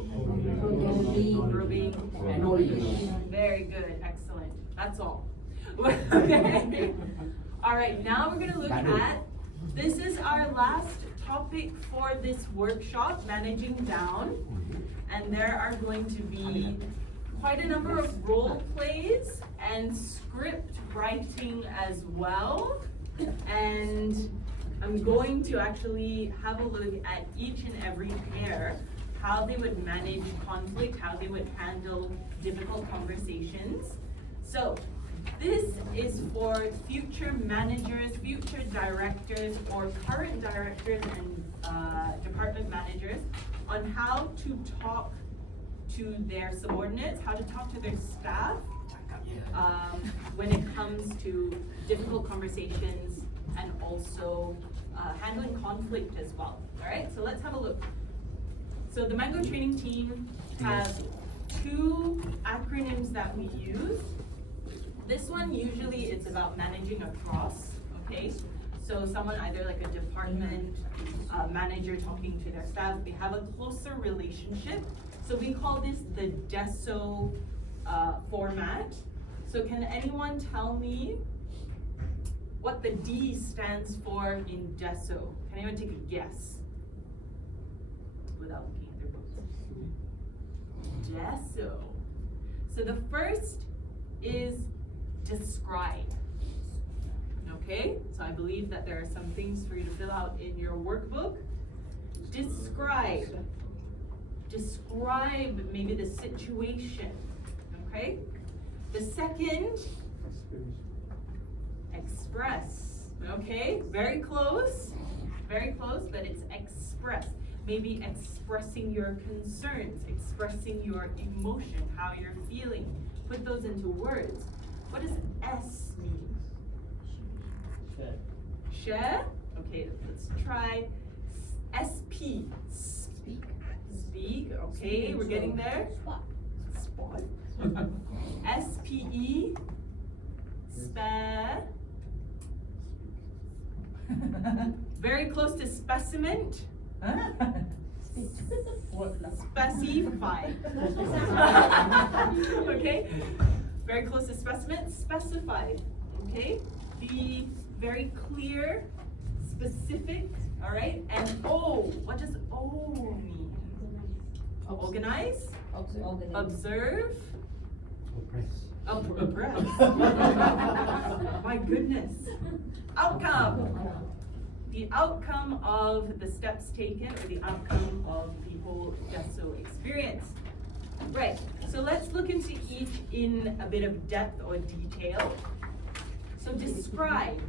probing, very good, excellent, that's all. Okay. All right, now we're gonna look at, this is our last topic for this workshop, managing down. And there are going to be quite a number of role plays and script writing as well. And I'm going to actually have a look at each and every pair, how they would manage conflict, how they would handle difficult conversations. So this is for future managers, future directors, or current directors and department managers on how to talk to their subordinates, how to talk to their staff when it comes to difficult conversations and also handling conflict as well. All right, so let's have a look. So the Mango training team has 2 acronyms that we use. This one, usually it's about managing across, okay? So someone either like a department manager talking to their staff, they have a closer relationship. So we call this the DESO format. So can anyone tell me what the D stands for in DESO? Can anyone take a guess? Without looking at their books. DESO. So the first is describe. Okay, so I believe that there are some things for you to fill out in your workbook. Describe. Describe maybe the situation. Okay. The second, express. Okay, very close, but it's express. Maybe expressing your concerns, expressing your emotion, how you're feeling. Put those into words. What does S mean? Share. Okay, let's try SP. Speak. Speak. Okay, we're getting there. Spot. SPE. Spare. Very close to specimen. Specify. Okay. Very close to specimen. Specified. Okay. Be very clear, specific. All right. And O. What does O mean? Organize. Observe. Oppress. My goodness. Outcome. The outcome of the steps taken, or the outcome of the whole DESO experience. Right, so let's look into each in a bit of depth or detail. So describe.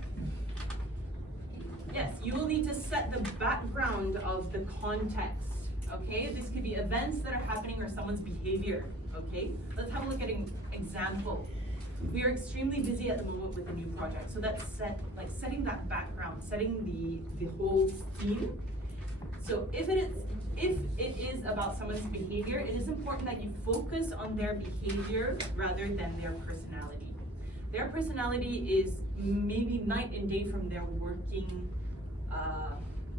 Yes, you will need to set the background of the context, okay? This could be events that are happening or someone's behavior, okay? Let's have a look at an example. We are extremely busy at the moment with a new project, so that's setting that background, setting the whole theme. So if it is about someone's behavior, it is important that you focus on their behavior rather than their personality. Their personality is maybe night and day from their working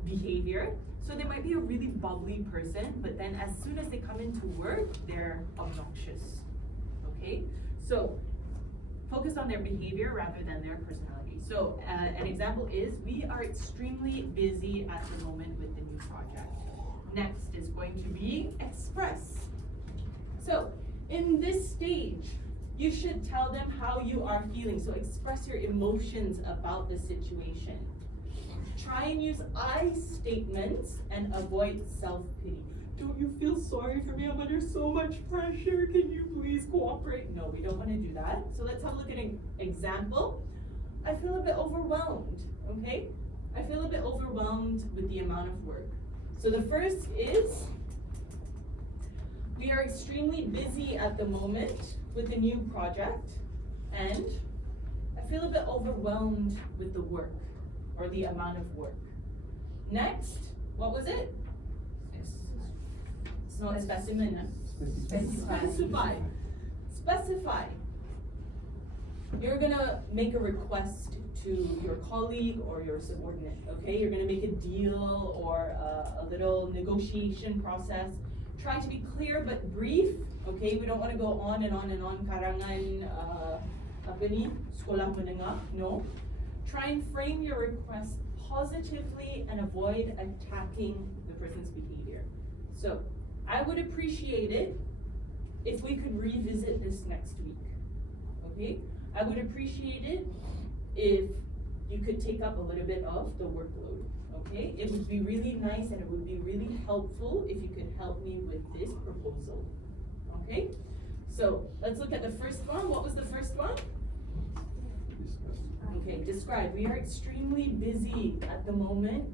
behavior. So they might be a really bubbly person, but then as soon as they come into work, they're obnoxious, okay? So focus on their behavior rather than their personality. So an example is, we are extremely busy at the moment with the new project. Next is going to be express. So in this stage, you should tell them how you are feeling. So express your emotions about the situation. Try and use I statements and avoid self-pity. Don't you feel sorry for me? I'm under so much pressure. Can you please cooperate? No, we don't want to do that. So let's have a look at an example. I feel a bit overwhelmed, okay? I feel a bit overwhelmed with the amount of work. So the first is, we are extremely busy at the moment with a new project, and I feel a bit overwhelmed with the work, or the amount of work. Next, what was it? It's not specimen, huh? Specify. Specify. You're gonna make a request to your colleague or your subordinate, okay? You're gonna make a deal or a little negotiation process. Try to be clear but brief, okay? We don't wanna go on and on and on, karangan, apa ni, sekolah menengah, no. Try and frame your request positively and avoid attacking the person's behavior. So, I would appreciate it if we could revisit this next week, okay? I would appreciate it if you could take up a little bit of the workload, okay? It would be really nice and it would be really helpful if you could help me with this proposal, okay? So, let's look at the first one. What was the first one? Okay, describe. We are extremely busy at the moment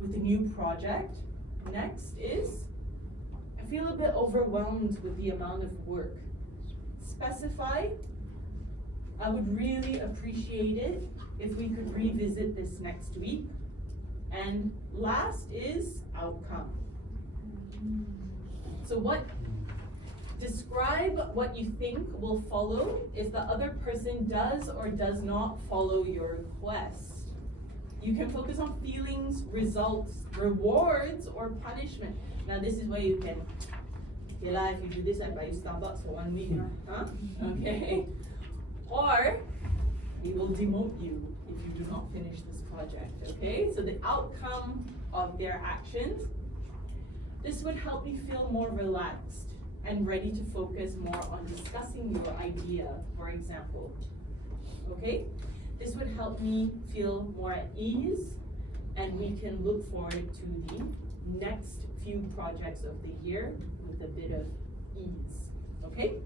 with a new project. Next is, I feel a bit overwhelmed with the amount of work. Specify. I would really appreciate it if we could revisit this next week. And last is outcome. So describe what you think will follow if the other person does or does not follow your request. You can focus on feelings, results, rewards, or punishment. Now this is where you can, okay lah, if you do this, I buy you Starbucks for 1 week, huh? Okay. Or we will demote you if you do not finish this project, okay? So the outcome of their actions, this would help me feel more relaxed and ready to focus more on discussing your idea, for example, okay? This would help me feel more at ease, and we can look forward to the next few projects of the year with a bit of ease, okay?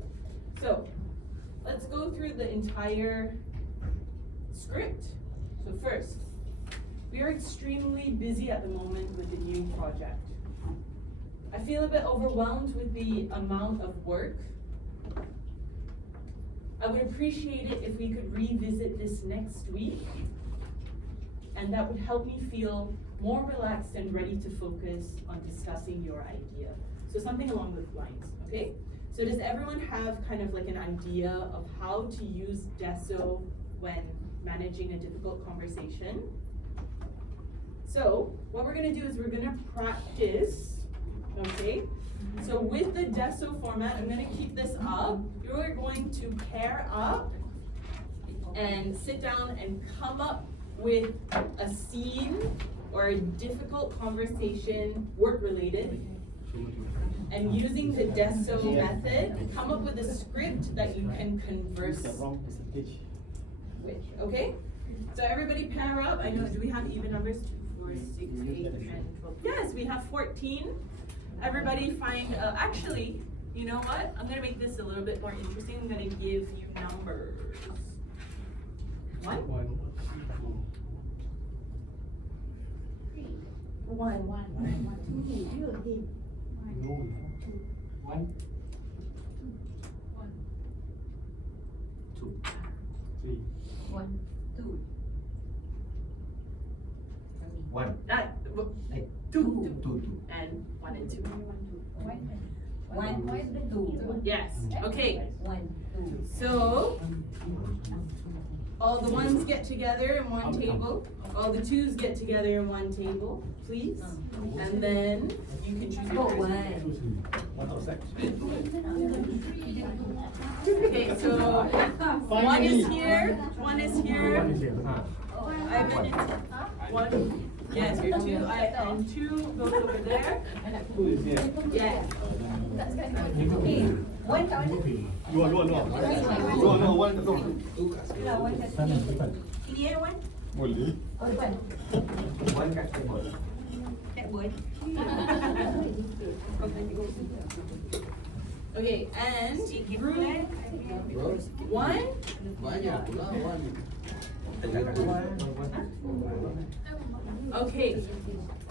So, let's go through the entire script. So first, we are extremely busy at the moment with the new project. I feel a bit overwhelmed with the amount of work. I would appreciate it if we could revisit this next week, and that would help me feel more relaxed and ready to focus on discussing your idea. So something along those lines, okay? So does everyone have kind of like an idea of how to use DESO when managing a difficult conversation? So what we're gonna do is we're gonna practice, okay? So with the DESO format, I'm gonna keep this up. You're going to pair up and sit down and come up with a scene or a difficult conversation, work-related, and using the DESO method, come up with a script that you can converse with, okay? So everybody pair up. I know, do we have even numbers? 2, 4, 6, 8, 10, 12. Yes, we have 14. Everybody find, actually, you know what? I'm gonna make this a little bit more interesting. I'm gonna give you numbers. 1. 1. 1. 2. 3. 1, 2. 1. 2. 2. And 1 and 2. 1, 2. Yes, okay. 1, 2. So, all the ones get together in one table. All the twos get together in one table, please. And then you can choose your person. Okay, so 1 is here, 1 is here. Ivan is 1. Yes, you're 2. And 2 goes over there. Yeah. Okay, 1 kat mana? Dua, one ketua. Itulah 1 kat sini. Sini ya 1? Boleh. Oh depan. 1 kat table. Backboard. Okay, and group 1. Okay,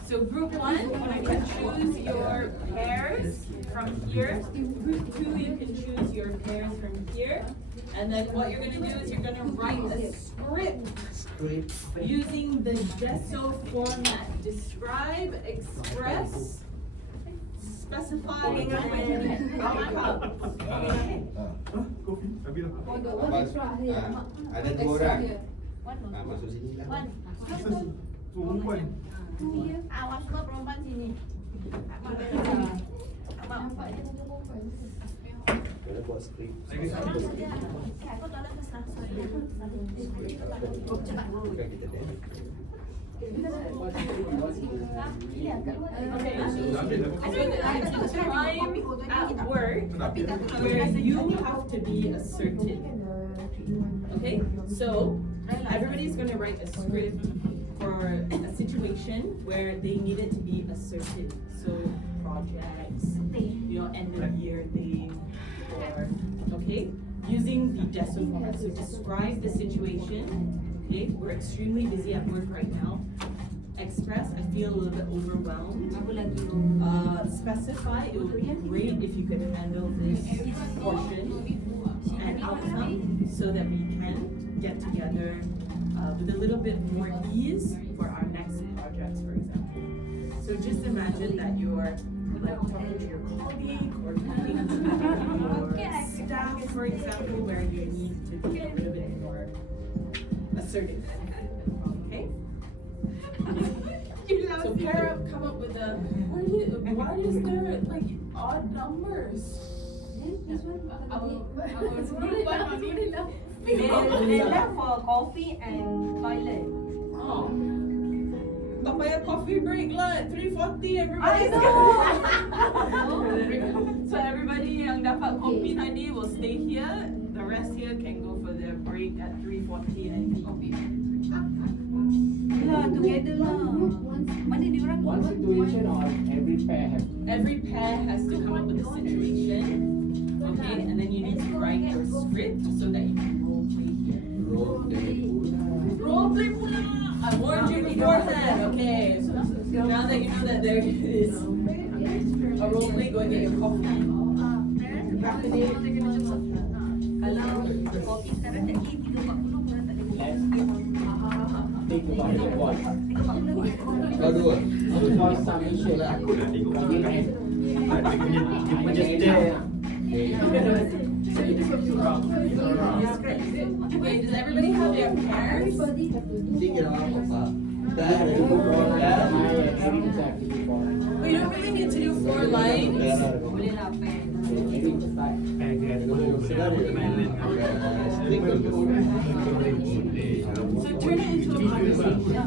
so group 1, you can choose your pairs from here. Group 2, you can choose your pairs from here. And then what you're gonna do is you're gonna write a script using the DESO format. Describe, express, specify, and outcome. Ada 2 orang. Masuk sini lah. Awas lo perempuan sini. Kena buat skrip. Bukan kita dia. Okay, so it's a time at work where you have to be assertive. Okay, so everybody's gonna write a script for a situation where they needed to be assertive. So projects, end of year thing, or okay, using the DESO format. So describe the situation. Okay, we're extremely busy at work right now. Express, I feel a little bit overwhelmed. Specify, it would be great if you could handle this portion. And outcome, so that we can get together with a little bit more ease for our next projects, for example. So just imagine that you're like talking to your colleague or talking to your staff, for example, where you need to be a little bit more assertive. Okay? So pair up, come up with a, why is there like odd numbers? They left for coffee and toilet. Oh. Tak payah coffee break lah at 3:40 everybody. So everybody yang dapat kopi tadi will stay here. The rest here can go for their break at 3:40 and coffee. Yeah, together lah. Mana dia orang? One situation or Every pair has to come up with a situation. Okay, and then you need to write your script so that you can role play here. Role play pula. I warned you beforehand. Okay, now that you know that there is a role play, go and get your coffee. Kalau kopi sekarang tadi 3.40 orang tak ada. think about the voice. Kau dua. Voice submission. Aku dah tengok. Dia punya style. Okay, does everybody have their pairs? Tiga orang apa? We don't really need to do 4 lines. Boleh lah pen. So turn it into a conversation.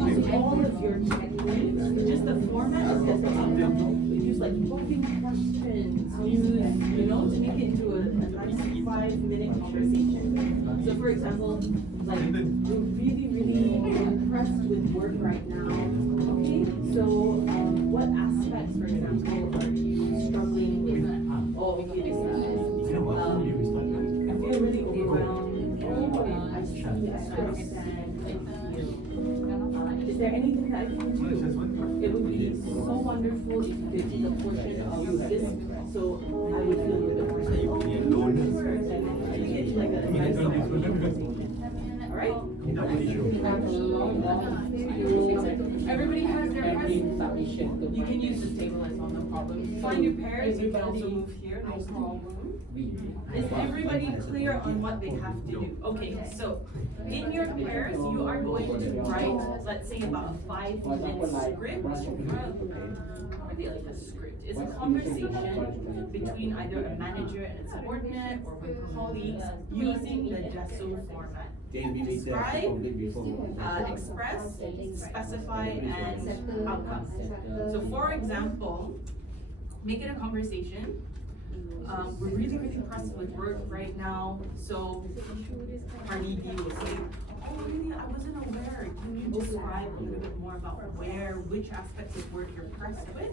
Use all of your techniques. Just the format is just use like popping questions. Use, to make it into a nice 5-minute conversation. So for example, like we're really impressed with work right now. Okay, so what aspects, for example, are you struggling with? Oh, okay, this is I feel really overwhelmed. Oh, I see, I understand. Is there anything that I can do? It would be so wonderful if you could take a portion of this, so I would feel a little bit more safe. It's like a nice conversation. All right? Everybody has their pairs. You can use this table as well, no problem. Find your pairs. You can also move here, no problem. Is everybody clear on what they have to do? Okay, so in your pairs, you are going to write, let's say, about a 5-minute script. Maybe like a script. It's a conversation between either a manager and a subordinate or with colleagues using the DESO format. Describe, express, specify, and outcome. So for example, make it a conversation. We're really impressed with work right now, so HRDC will say, oh really, I wasn't aware. Can you describe a little bit more about which aspects of work you're impressed with?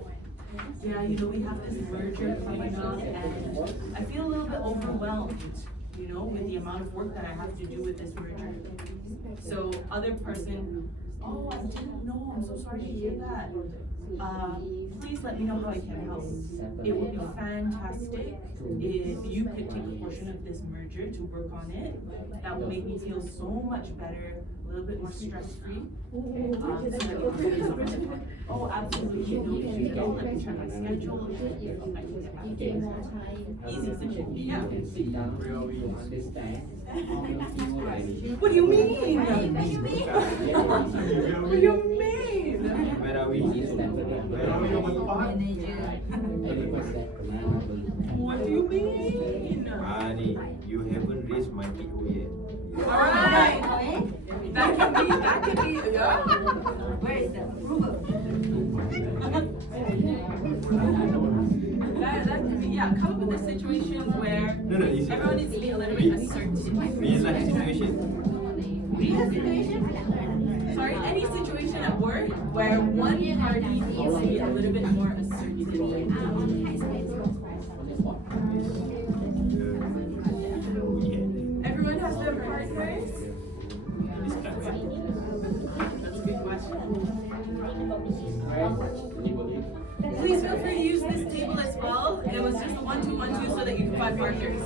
Yeah, we have this merger coming up and I feel a little bit overwhelmed, with the amount of work that I have to do with this merger. So other person, Oh, I didn't know. I'm so sorry to hear that. Please let me know how I can help. It would be fantastic if you could take a portion of this merger to work on it. That would make me feel so much better, a little bit more stress-free. Oh, absolutely. No issue. Let me check my schedule. I can get back to you. Easy situation. Yeah. Really understand how you feel like. What do you mean? What do you mean? What do you mean? Where are we? What do you mean? Honey, you haven't reached my PO yet. Alright. That can be, yeah. Where is the approval? That could be, yeah. Come up with a situation where No, it's everyone needs to be a little bit assertive. real life situation. Real situation? Sorry, any situation at work where one party needs to be a little bit more assertive. Everyone has their partners? That's a good question. Please feel free to use this table as well. It was just a 1-2-1-2 so that you can find partners.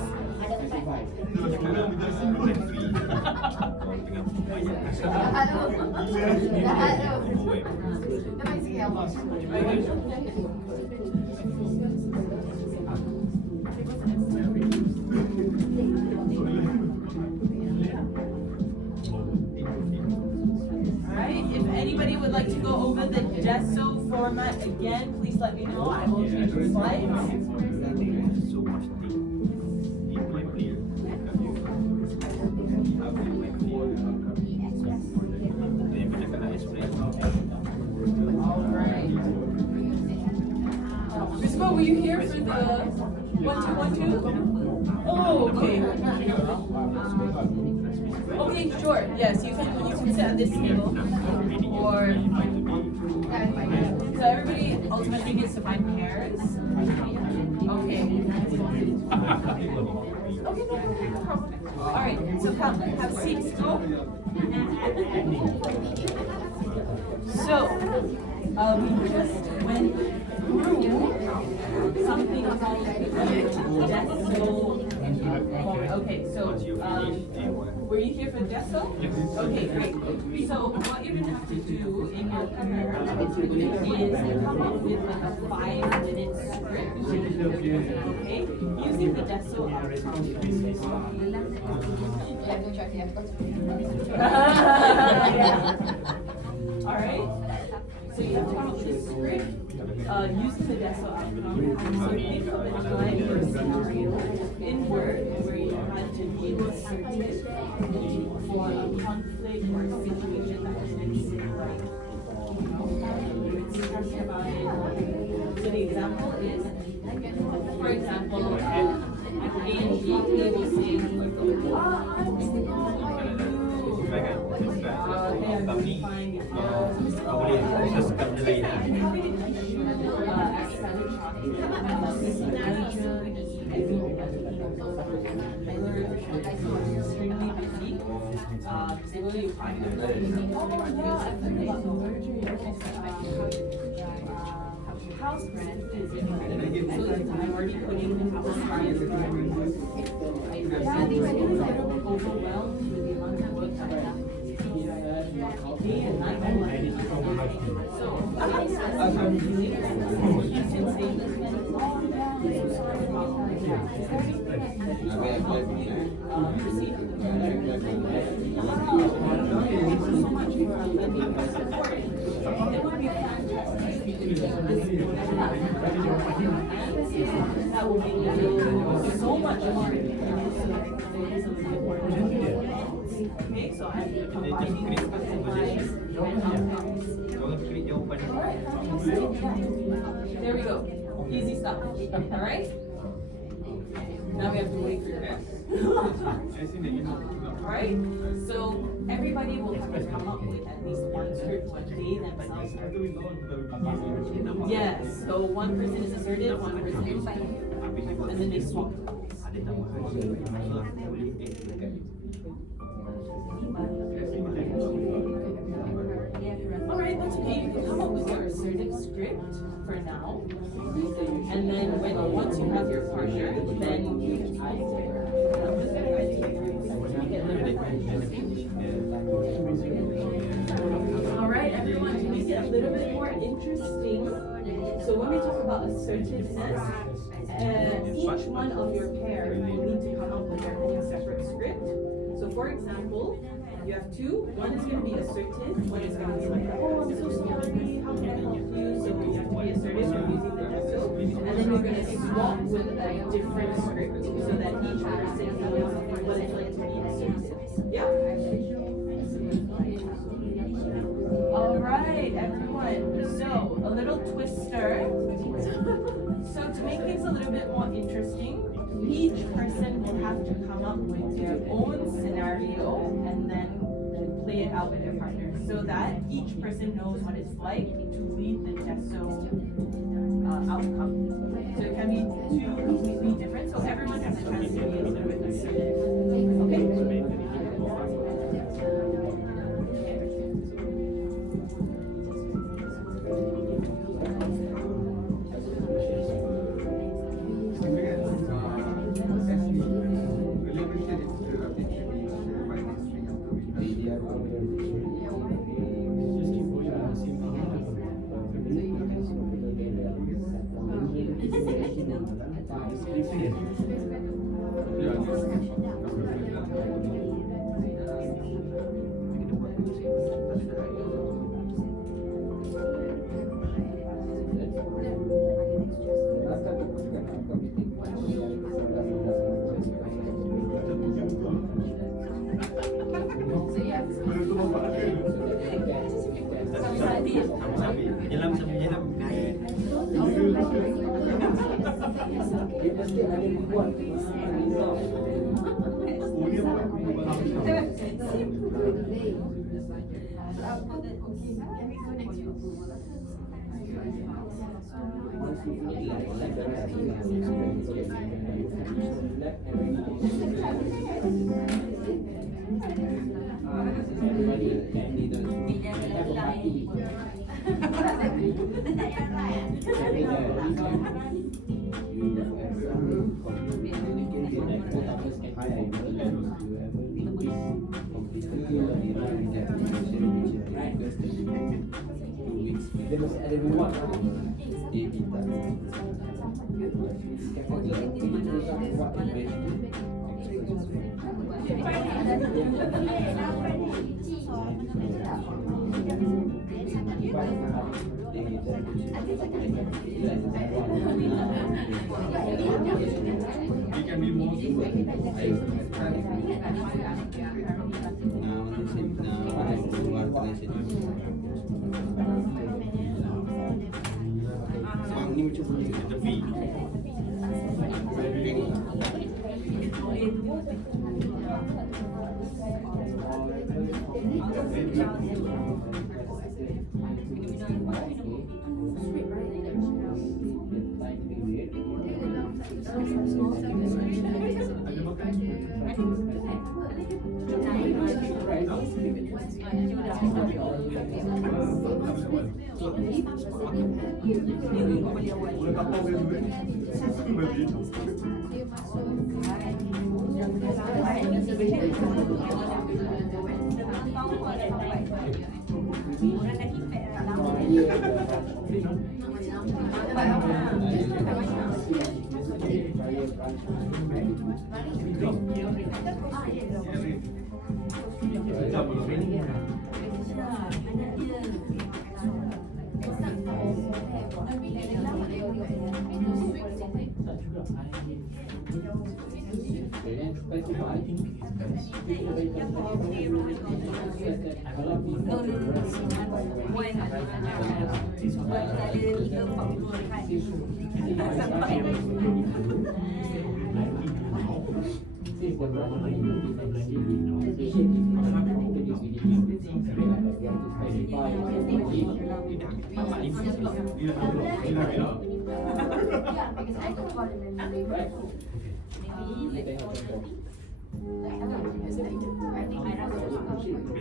Alright, if anybody would like to go over the DESO format again, please let me know. I will change the slides. So much thing in my player. Alright. Risco, were you here for the 1-2-1-2? Oh, okay. Okay, sure. Yes, you can sit at this table. Or so everybody ultimately gets to find pairs. Okay. Okay, no problem. Alright, so have seats go. So we just went through something called DESO. Okay, so were you here for DESO? Okay, great. So what you're gonna have to do in your career is come up with like a 5-minute script, okay, using the DESO All right. So you have to come up with a script using the DESO outcome. So think of a time or a scenario in Word where you had to be assertive for a conflict or a situation that didn't seem right. Stressed about it. So the example is, for example, A and B will say, house rent is so I'm already putting the house price overwhelmed with the amount of work I've done. Day and night, so that will make you feel so much more. Okay, so I'm combining these advice and outcomes. There we go. Easy stuff. Alright? Now we have to wait for your test. Alright? So everybody will have to come up with at least one script what they themselves are doing. Yes, so one person is assertive, one person is and then they swap. maybe you can come up with your assertive script for now. And then once you have your partner, then you can I'm just gonna write it here. Alright, everyone, to make it a little bit more interesting, so when we talk about assertiveness, each one of your pair will need to come up with their own separate script. So for example, you have two, one is going to be assertive, one is going to be like, oh, I'm so sorry, how can I help you? So you have to be assertive when using the gesto, and then you're going to swap with a different script so that each person knows what it's like to be assertive. Yeah? Alright, everyone, so a little twister. So to make things a little bit more interesting, each person will have to come up with their own scenario and then play it out with their partner so that each person knows what it's like to lead the gesto outcome. So it can be two completely different, so everyone has a chance to be a little bit assertive. Okay?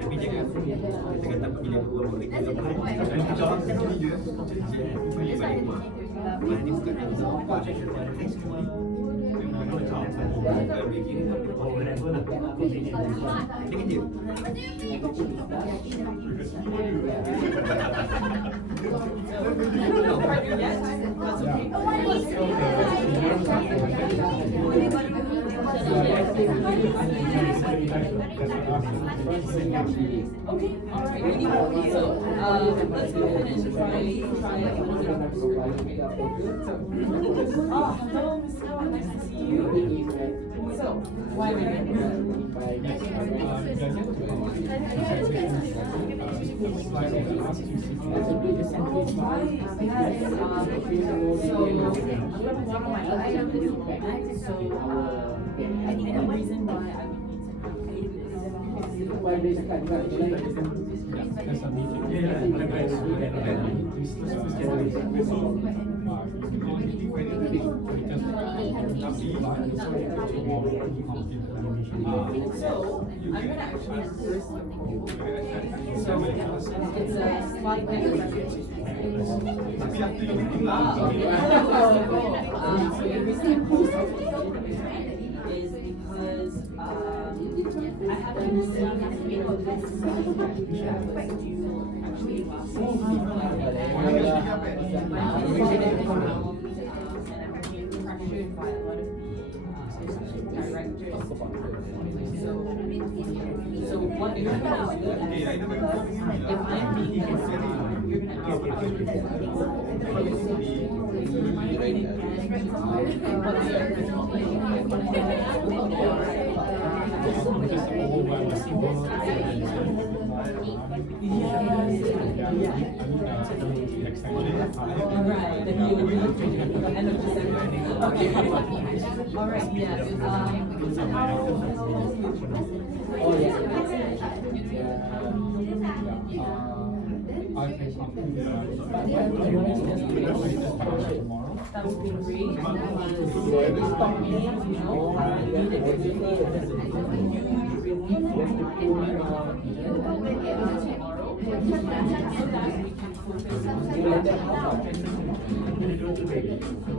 Tapi jangan kata pilih dua boleh. Mana ni bukan Okay, alright, so let's go ahead and try it. Oh, hello, Miss Noah, nice to see you. So, why am I here? I think the reason why I would need to So, I'm gonna actually reverse the role. So, it's a slide so the reason I'm is because I have to understand that we know this is actually pressured by a lot of directors. So what you're gonna do if I'm being concerned, you're gonna Alright, yeah. Oh, yeah. That would be great.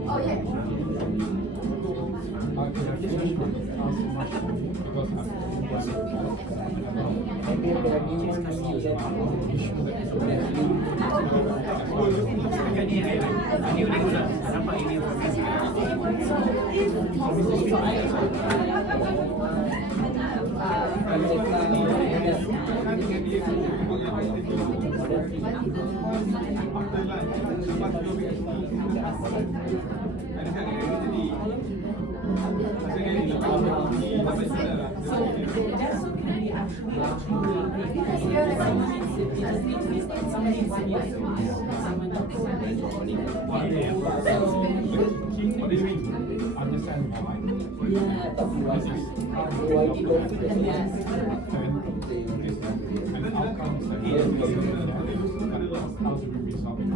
Oh, yeah. What do you mean? Understand why? Yeah. And outcomes that how do we resolve it?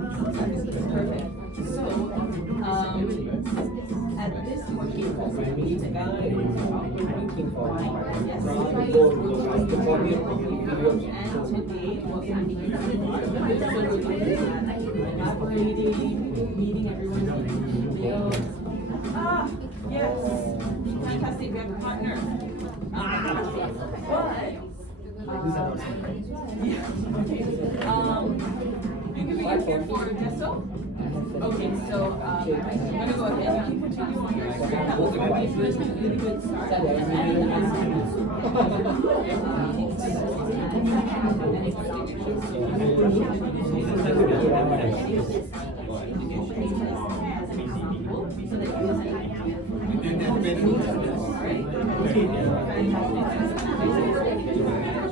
Perfect. So, at this point, we need to validate looking for yes. And today, what we need to do is collaborating, meeting everyone. Yes. Fantastic, we have a partner. You can be here for Deso? Okay, so I'm gonna go ahead and continue on your screen. That was a really good start.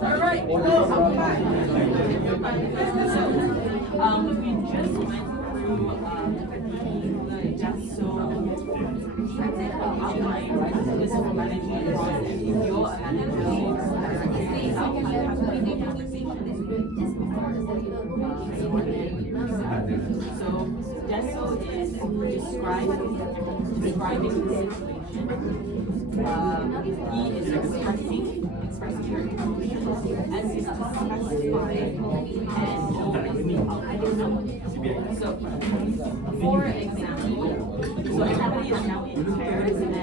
All right, welcome back. So, we just went through the JASO outline. This is for management. If you're a manager, outline has been a conversation. So Deso is describing the situation. He is expressing their emotions as is specified and so, for example, so everybody is now in pairs and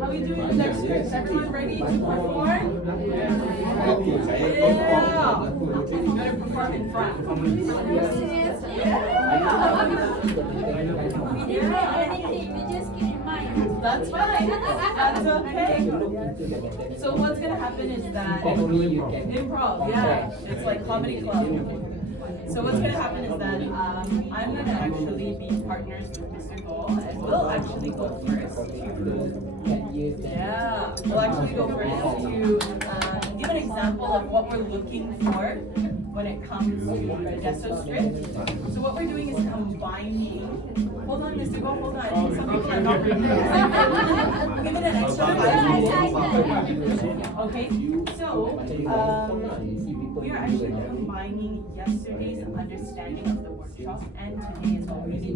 how are we doing next week? Is everyone ready to perform? Yeah! You gotta perform in front. That's fine. That's okay. So what's gonna happen is that improv, yeah, it's like comedy club. So what's gonna happen is that I'm gonna actually be partners with Mr. Goal, and we'll actually go first we'll actually go first to give an example of what we're looking for when it comes to the Deso script. So what we're doing is combining. Hold on, Mr. Go, hold on. Some people are not prepared. Give it an extra 5 minutes. Okay, so we are actually combining yesterday's understanding of the workshop and today's already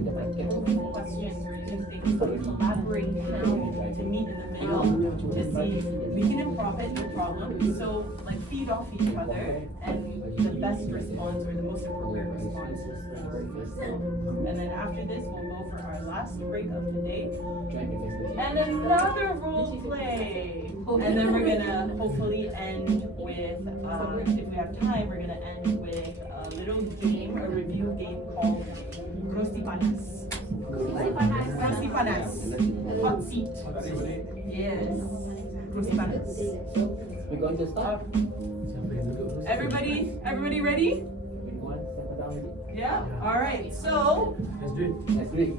questions and things to collaborate to meet in the middle to see we can improv it, no problem. So like feed off each other and the best response or the most appropriate response is the first. And then after this we'll go for our last break of the day and another role play. And then we're gonna hopefully end with if we have time, we're gonna end with a little game, a review game called Rosti Panas. Rosti Panas. Hot seat. Yes. Rosti Panas. We're going to start. Everybody ready? Yeah? Alright, so Let's do it. Let's do it.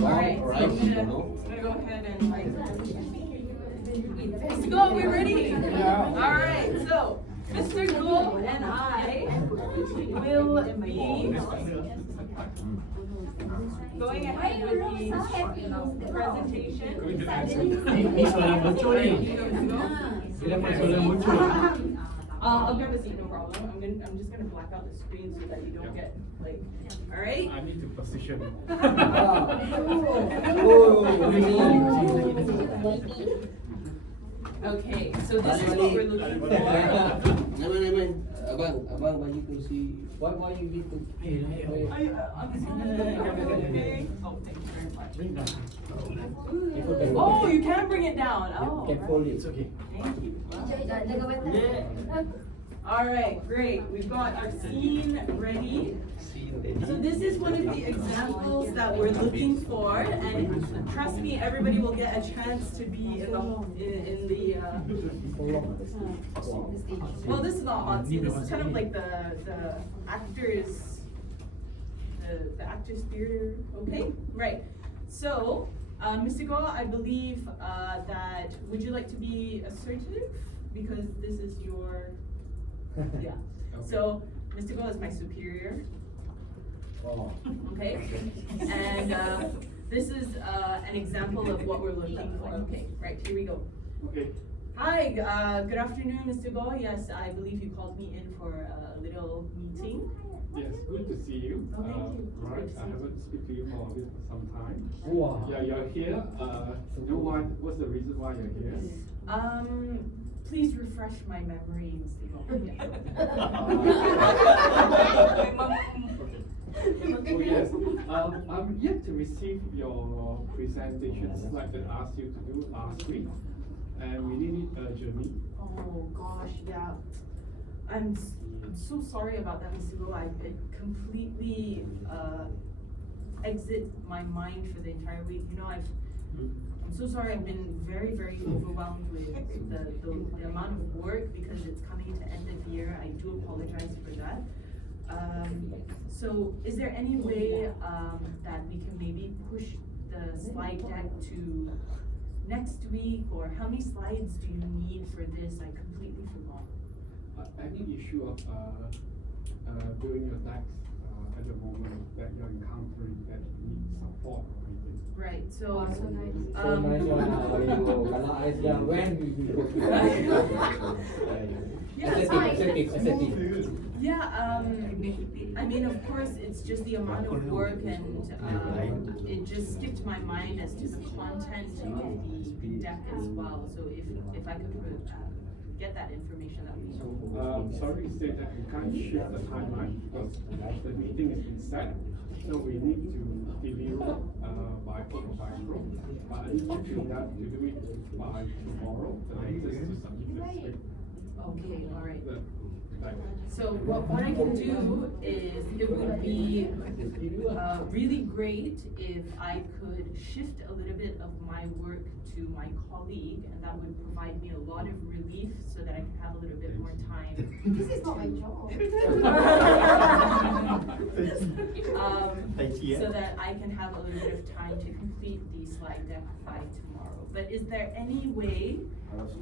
alright, so I'm gonna go ahead and let's go, we're ready. Alright, so Mr. Go and I will be going ahead with the presentation. I'll grab a seat, no problem. I'm just gonna black out the screen so that you don't get like. All right. I need to position. Okay, so this is what we're looking for. Abang bagi kursi. Why you need to? I'm just gonna. Okay. Oh, thank you very much. Oh, you can bring it down. Oh, Can fold it. It's okay. thank you. All right, great. We've got our scene ready. So this is one of the examples that we're looking for, and trust me, everybody will get a chance to be in the. Well, this is not hot seat. This is kind of like the actors, the actors theater. Okay, right. So, Mr. Go, I believe that would you like to be assertive because this is your. Yeah. So, Mr. Go is my superior. Oh. Okay. And this is an example of what we're looking for. Okay. Right. Here we go. Okay. Hi. Good afternoon, Mr. Go. Yes, I believe you called me in for a little meeting. Yes, good to see you. Oh, thank you. It's Right, good to I see you. haven't spoken to you for some time. Wow. Yeah, you're here. You know why? What's the reason why you're here? Please refresh my memory, Mr. Go. Oh yes. I'm yet to receive your presentation slide that I asked you to do last week, and we need it urgently. Oh gosh, yeah. I'm so sorry about that, Mr. Go. It completely exit my mind for the entire week. You know, I'm so sorry, I've been very, very overwhelmed with the amount of work because it's coming to end of year. I do apologize for that. So is there any way that we can maybe push the slide deck to next week, or how many slides do you need for this? I completely forgot. Any issue of doing your tax at the moment that you're encountering that needs support or anything? Right, so, So nice Kalau I sedang when assertive. yeah, I mean, of course, it's just the amount of work, and it just skipped my mind as to the content of the deck as well. So if I could get that information, that would be helpful. Sorry to say that we can't shift the timeline because the meeting has been set. So we need to deliver by group. But I need to do that to do it by tomorrow, the latest to submit this week. Okay, all right. Like, So what I can do is, it would be really great if I could shift a little bit of my work to my colleague, and that would provide me a lot of relief so that I can have a little bit more time. This is not my job. So that I can have a little bit of time to complete the slide deck by tomorrow. But is there any way,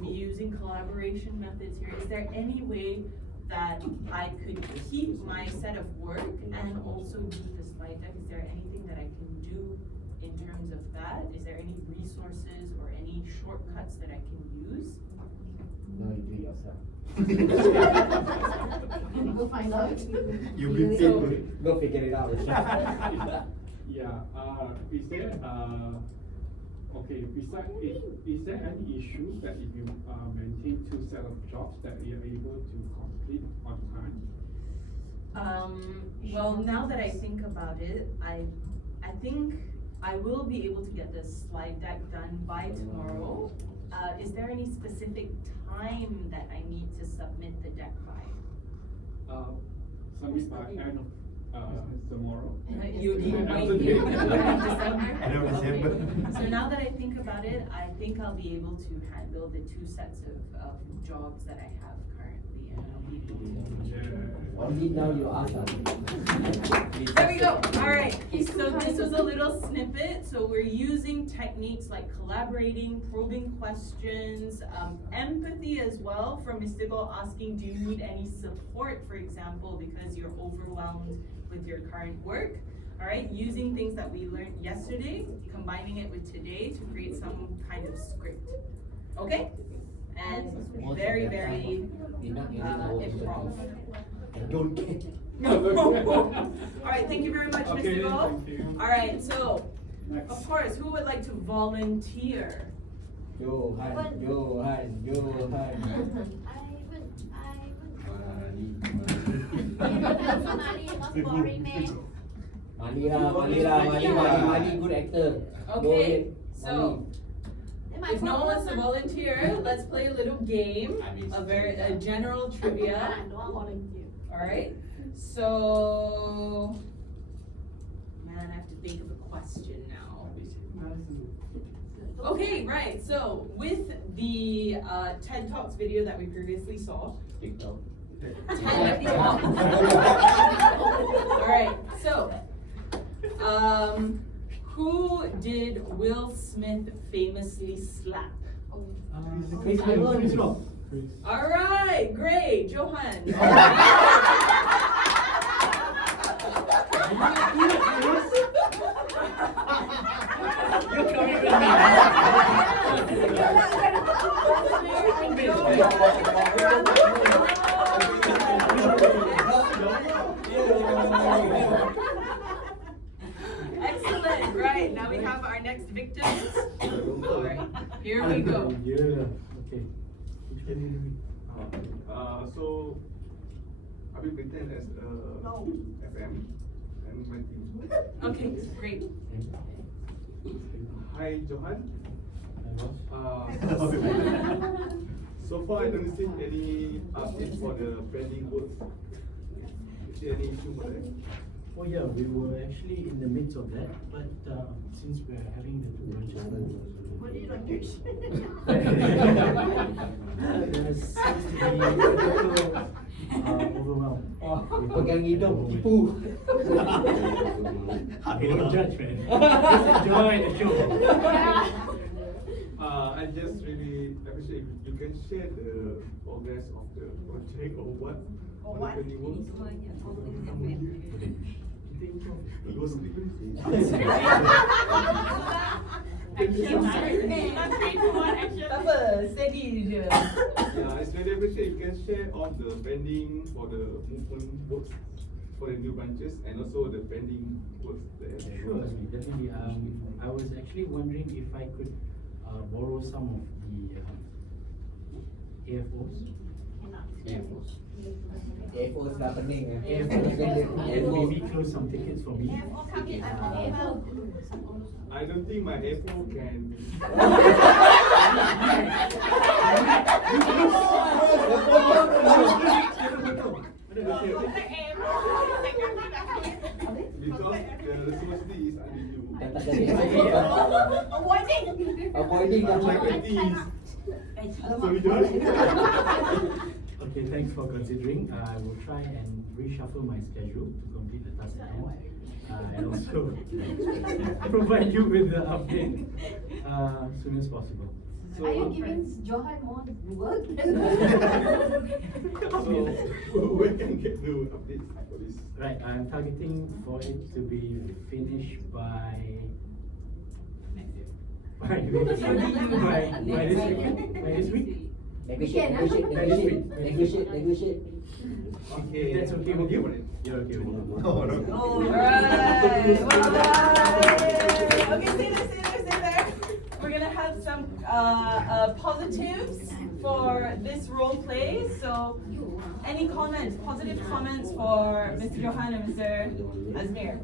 using collaboration methods here, is there any way that I could keep my set of work and also do the slide deck? Is there anything that I can do in terms of that? Is there any resources or any shortcuts that I can use? No, you do it yourself. We'll find out. You'll be paid So- for it. Go figure it out. yeah, is there okay, is there any issues that if you maintain two set of jobs that you're able to complete on time? Well, now that I think about it, I think I will be able to get the slide deck done by tomorrow. Is there any specific time that I need to submit the deck by? Submit by end of tomorrow. You might be able to End of December. So now that I think about it, I think I'll be able to handle the two sets of jobs that I have currently, and I'll be able to. Only now you ask us. There we go. All right. So this was a little snippet. So we're using techniques like collaborating, probing questions, empathy as well, from Mystical asking, do you need any support, for example, because you're overwhelmed with your current work? All right. Using things that we learned yesterday, combining it with today to create some kind of script. Okay? And very, very improv. I don't care. All right, thank you very much, Okay, Mystical. thank you. All right, so, Next. of course, who would like to volunteer? Johan. I wouldn't. Money, not boring, man. Mali, good actor. Go Okay, ahead, so, Mali. Then my if no one wants to problem- volunteer, let's play a little game, a general trivia. I don't want volunteer. All right, so, man, I have to think of a question now. Okay, right, so with the TED Talks video that we previously saw, TikTok. TED Talks. All right, so, who did Will Smith famously slap? Chris Rock. All right, great, Johan. Excellent, right, now we have our next victims. All right, here we go. Yeah, okay. Which can you do? So I will pretend as FM and my team. Okay, great. Hi Johan. So far I don't see any updates for the pending votes. Is there any issue for that? Oh yeah, we were actually in the midst of that, but since we're having the two branches, What do you like to there seems to be a little overwhelmed. Pegang hidung, tipu. Don't judge, man. Just enjoy the show. I just really appreciate if you can share the progress of the project or what. Or what? the new work. It was really Apa? Steady je. Yeah, I really appreciate you can share all the pending for the movement works for the new branches and also the pending works there. Sure, definitely. I was actually wondering if I could borrow some of the AFOs. A4 dah pening. Maybe close some tickets for me. I don't think my A4 can. Because the responsibility is under you. Avoiding My expertise. So we don't. Okay, thanks for considering. I will try and reshuffle my schedule to complete the task at hand. And also provide you with the update soon as possible. So, Are you giving Johan more work? so when can get the updates for this? Right, I'm targeting for it to be finished by this week. Negotiate. Okay. That's okay with you? You're okay with it? Alright. Okay, stay there. We're gonna have some positives for this role play. So, any comments, positive comments for Mr. Johan and Mr. Azmir?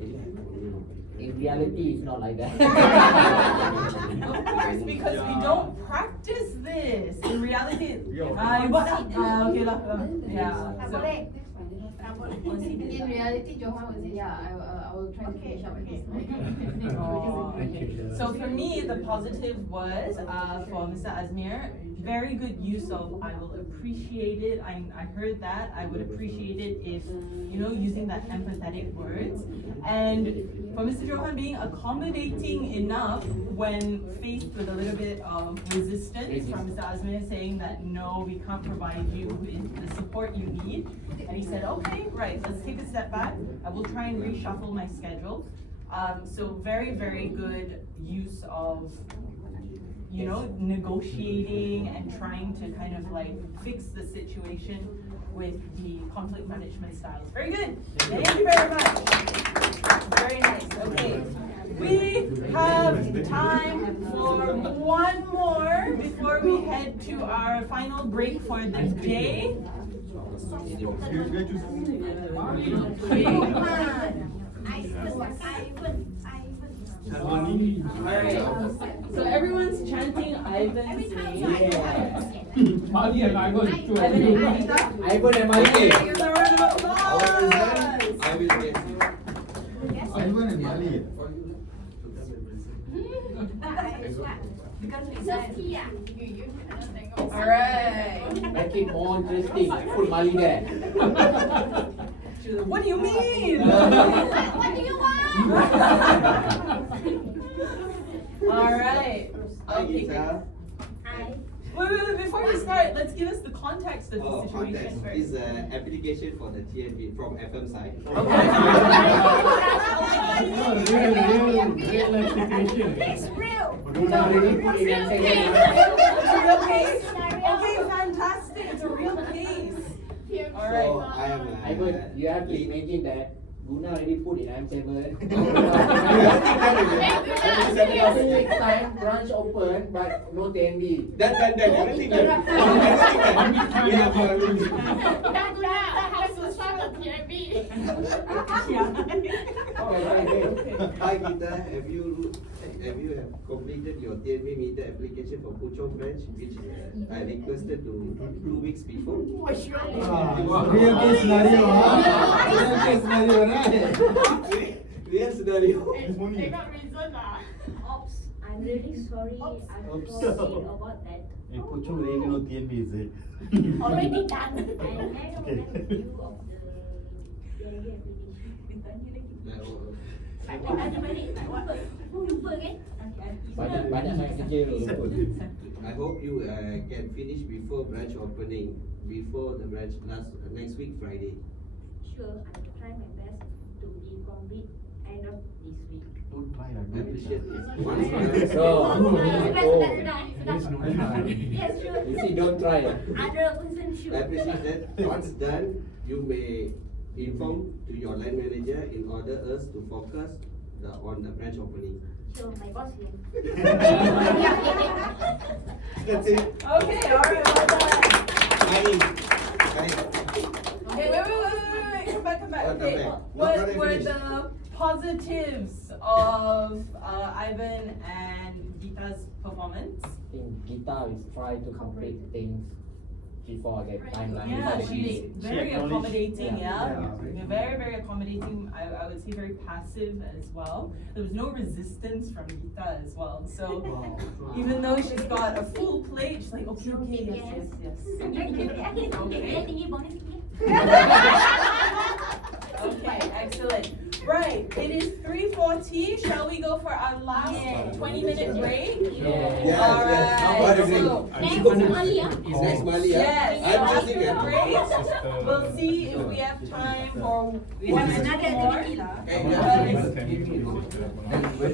In reality, it's not like that. Of course, because we don't practice this. In reality, okay lah. Yeah. So, In reality, Johan was yeah, I will try to finish up this night. So for me, the positive was for Mr. Azmir, very good use of I will appreciate it. I heard that. I would appreciate it if, using that empathetic words. And for Mr. Johan being accommodating enough when faced with a little bit of resistance from Mr. Azmir saying that no, we can't provide you with the support you need. And he said, okay, right, let's take a step back. I will try and reshuffle my schedule. So very, very good use of, negotiating and trying to kind of like fix the situation with the conflict management styles. Very good. Thank you very much. Very nice. Okay. We have time for one more before we head to our final break for the day. Alright, so everyone's chanting Ivan's name. Mali and Ivan. Ivan and Anita. Ivan and Mali. Give a round of applause. I will get you. Ivan and Mali. Alright. Make it more interesting. Put Mali there. What do you mean? What do you want? Alright. Okay. Gita. Wait, before we start, let's give us the context of the situation Context first. is an application for the TNB from FM side. Real life situation. It's real. It's a real case? Okay, fantastic. It's a real case. So Alright. I am Ivan, you have to imagine that Guna already put in M7. 2 weeks time, branch open, but no TNB. Done, everything done. We have Hi Gita, have you completed your TNB meter application for Puchong branch, which I requested to 2 weeks before? Real case scenario, Real case scenario, right? Real scenario. Oops, I'm really sorry. I'm Oops. sorry about that. Hey, Puchong really no TNB, is it? Already done. And I don't Okay. have a view of the TNB application. Banyak sangat kerja tu. I hope you can finish before branch opening, before the branch next week Friday. Sure, I will try my best to be complete end of this week. Don't try lah, I do it. appreciate it. So, Yes, sure. you see, don't try. 100% sure. I appreciate that. Once done, you may inform to your line manager in order us to focus on the branch opening. Sure, my boss here. That's it. Okay, alright, well done. Hi. Okay, wait. Come back. Oh, come Okay, back. what Not were finished. the positives of Ivan and Gita's performance? I think Gita is try to complete things before I get timeline. Yeah, before the she's meeting. very acknowledged- accommodating, Yeah. yeah. Very accommodating. I would say very passive as well. There was no resistance from Gita as well. So even though she's got a full plate, she's like, okay, yes. Okay, excellent. Right, it is 3:40. Shall we go for our last 20-minute break? Yes, Alright, yes. so Next Mali, yes, I'm so choosing after the it. break, we'll see if we have time for We have another more. activity lah. Okay, Because yeah.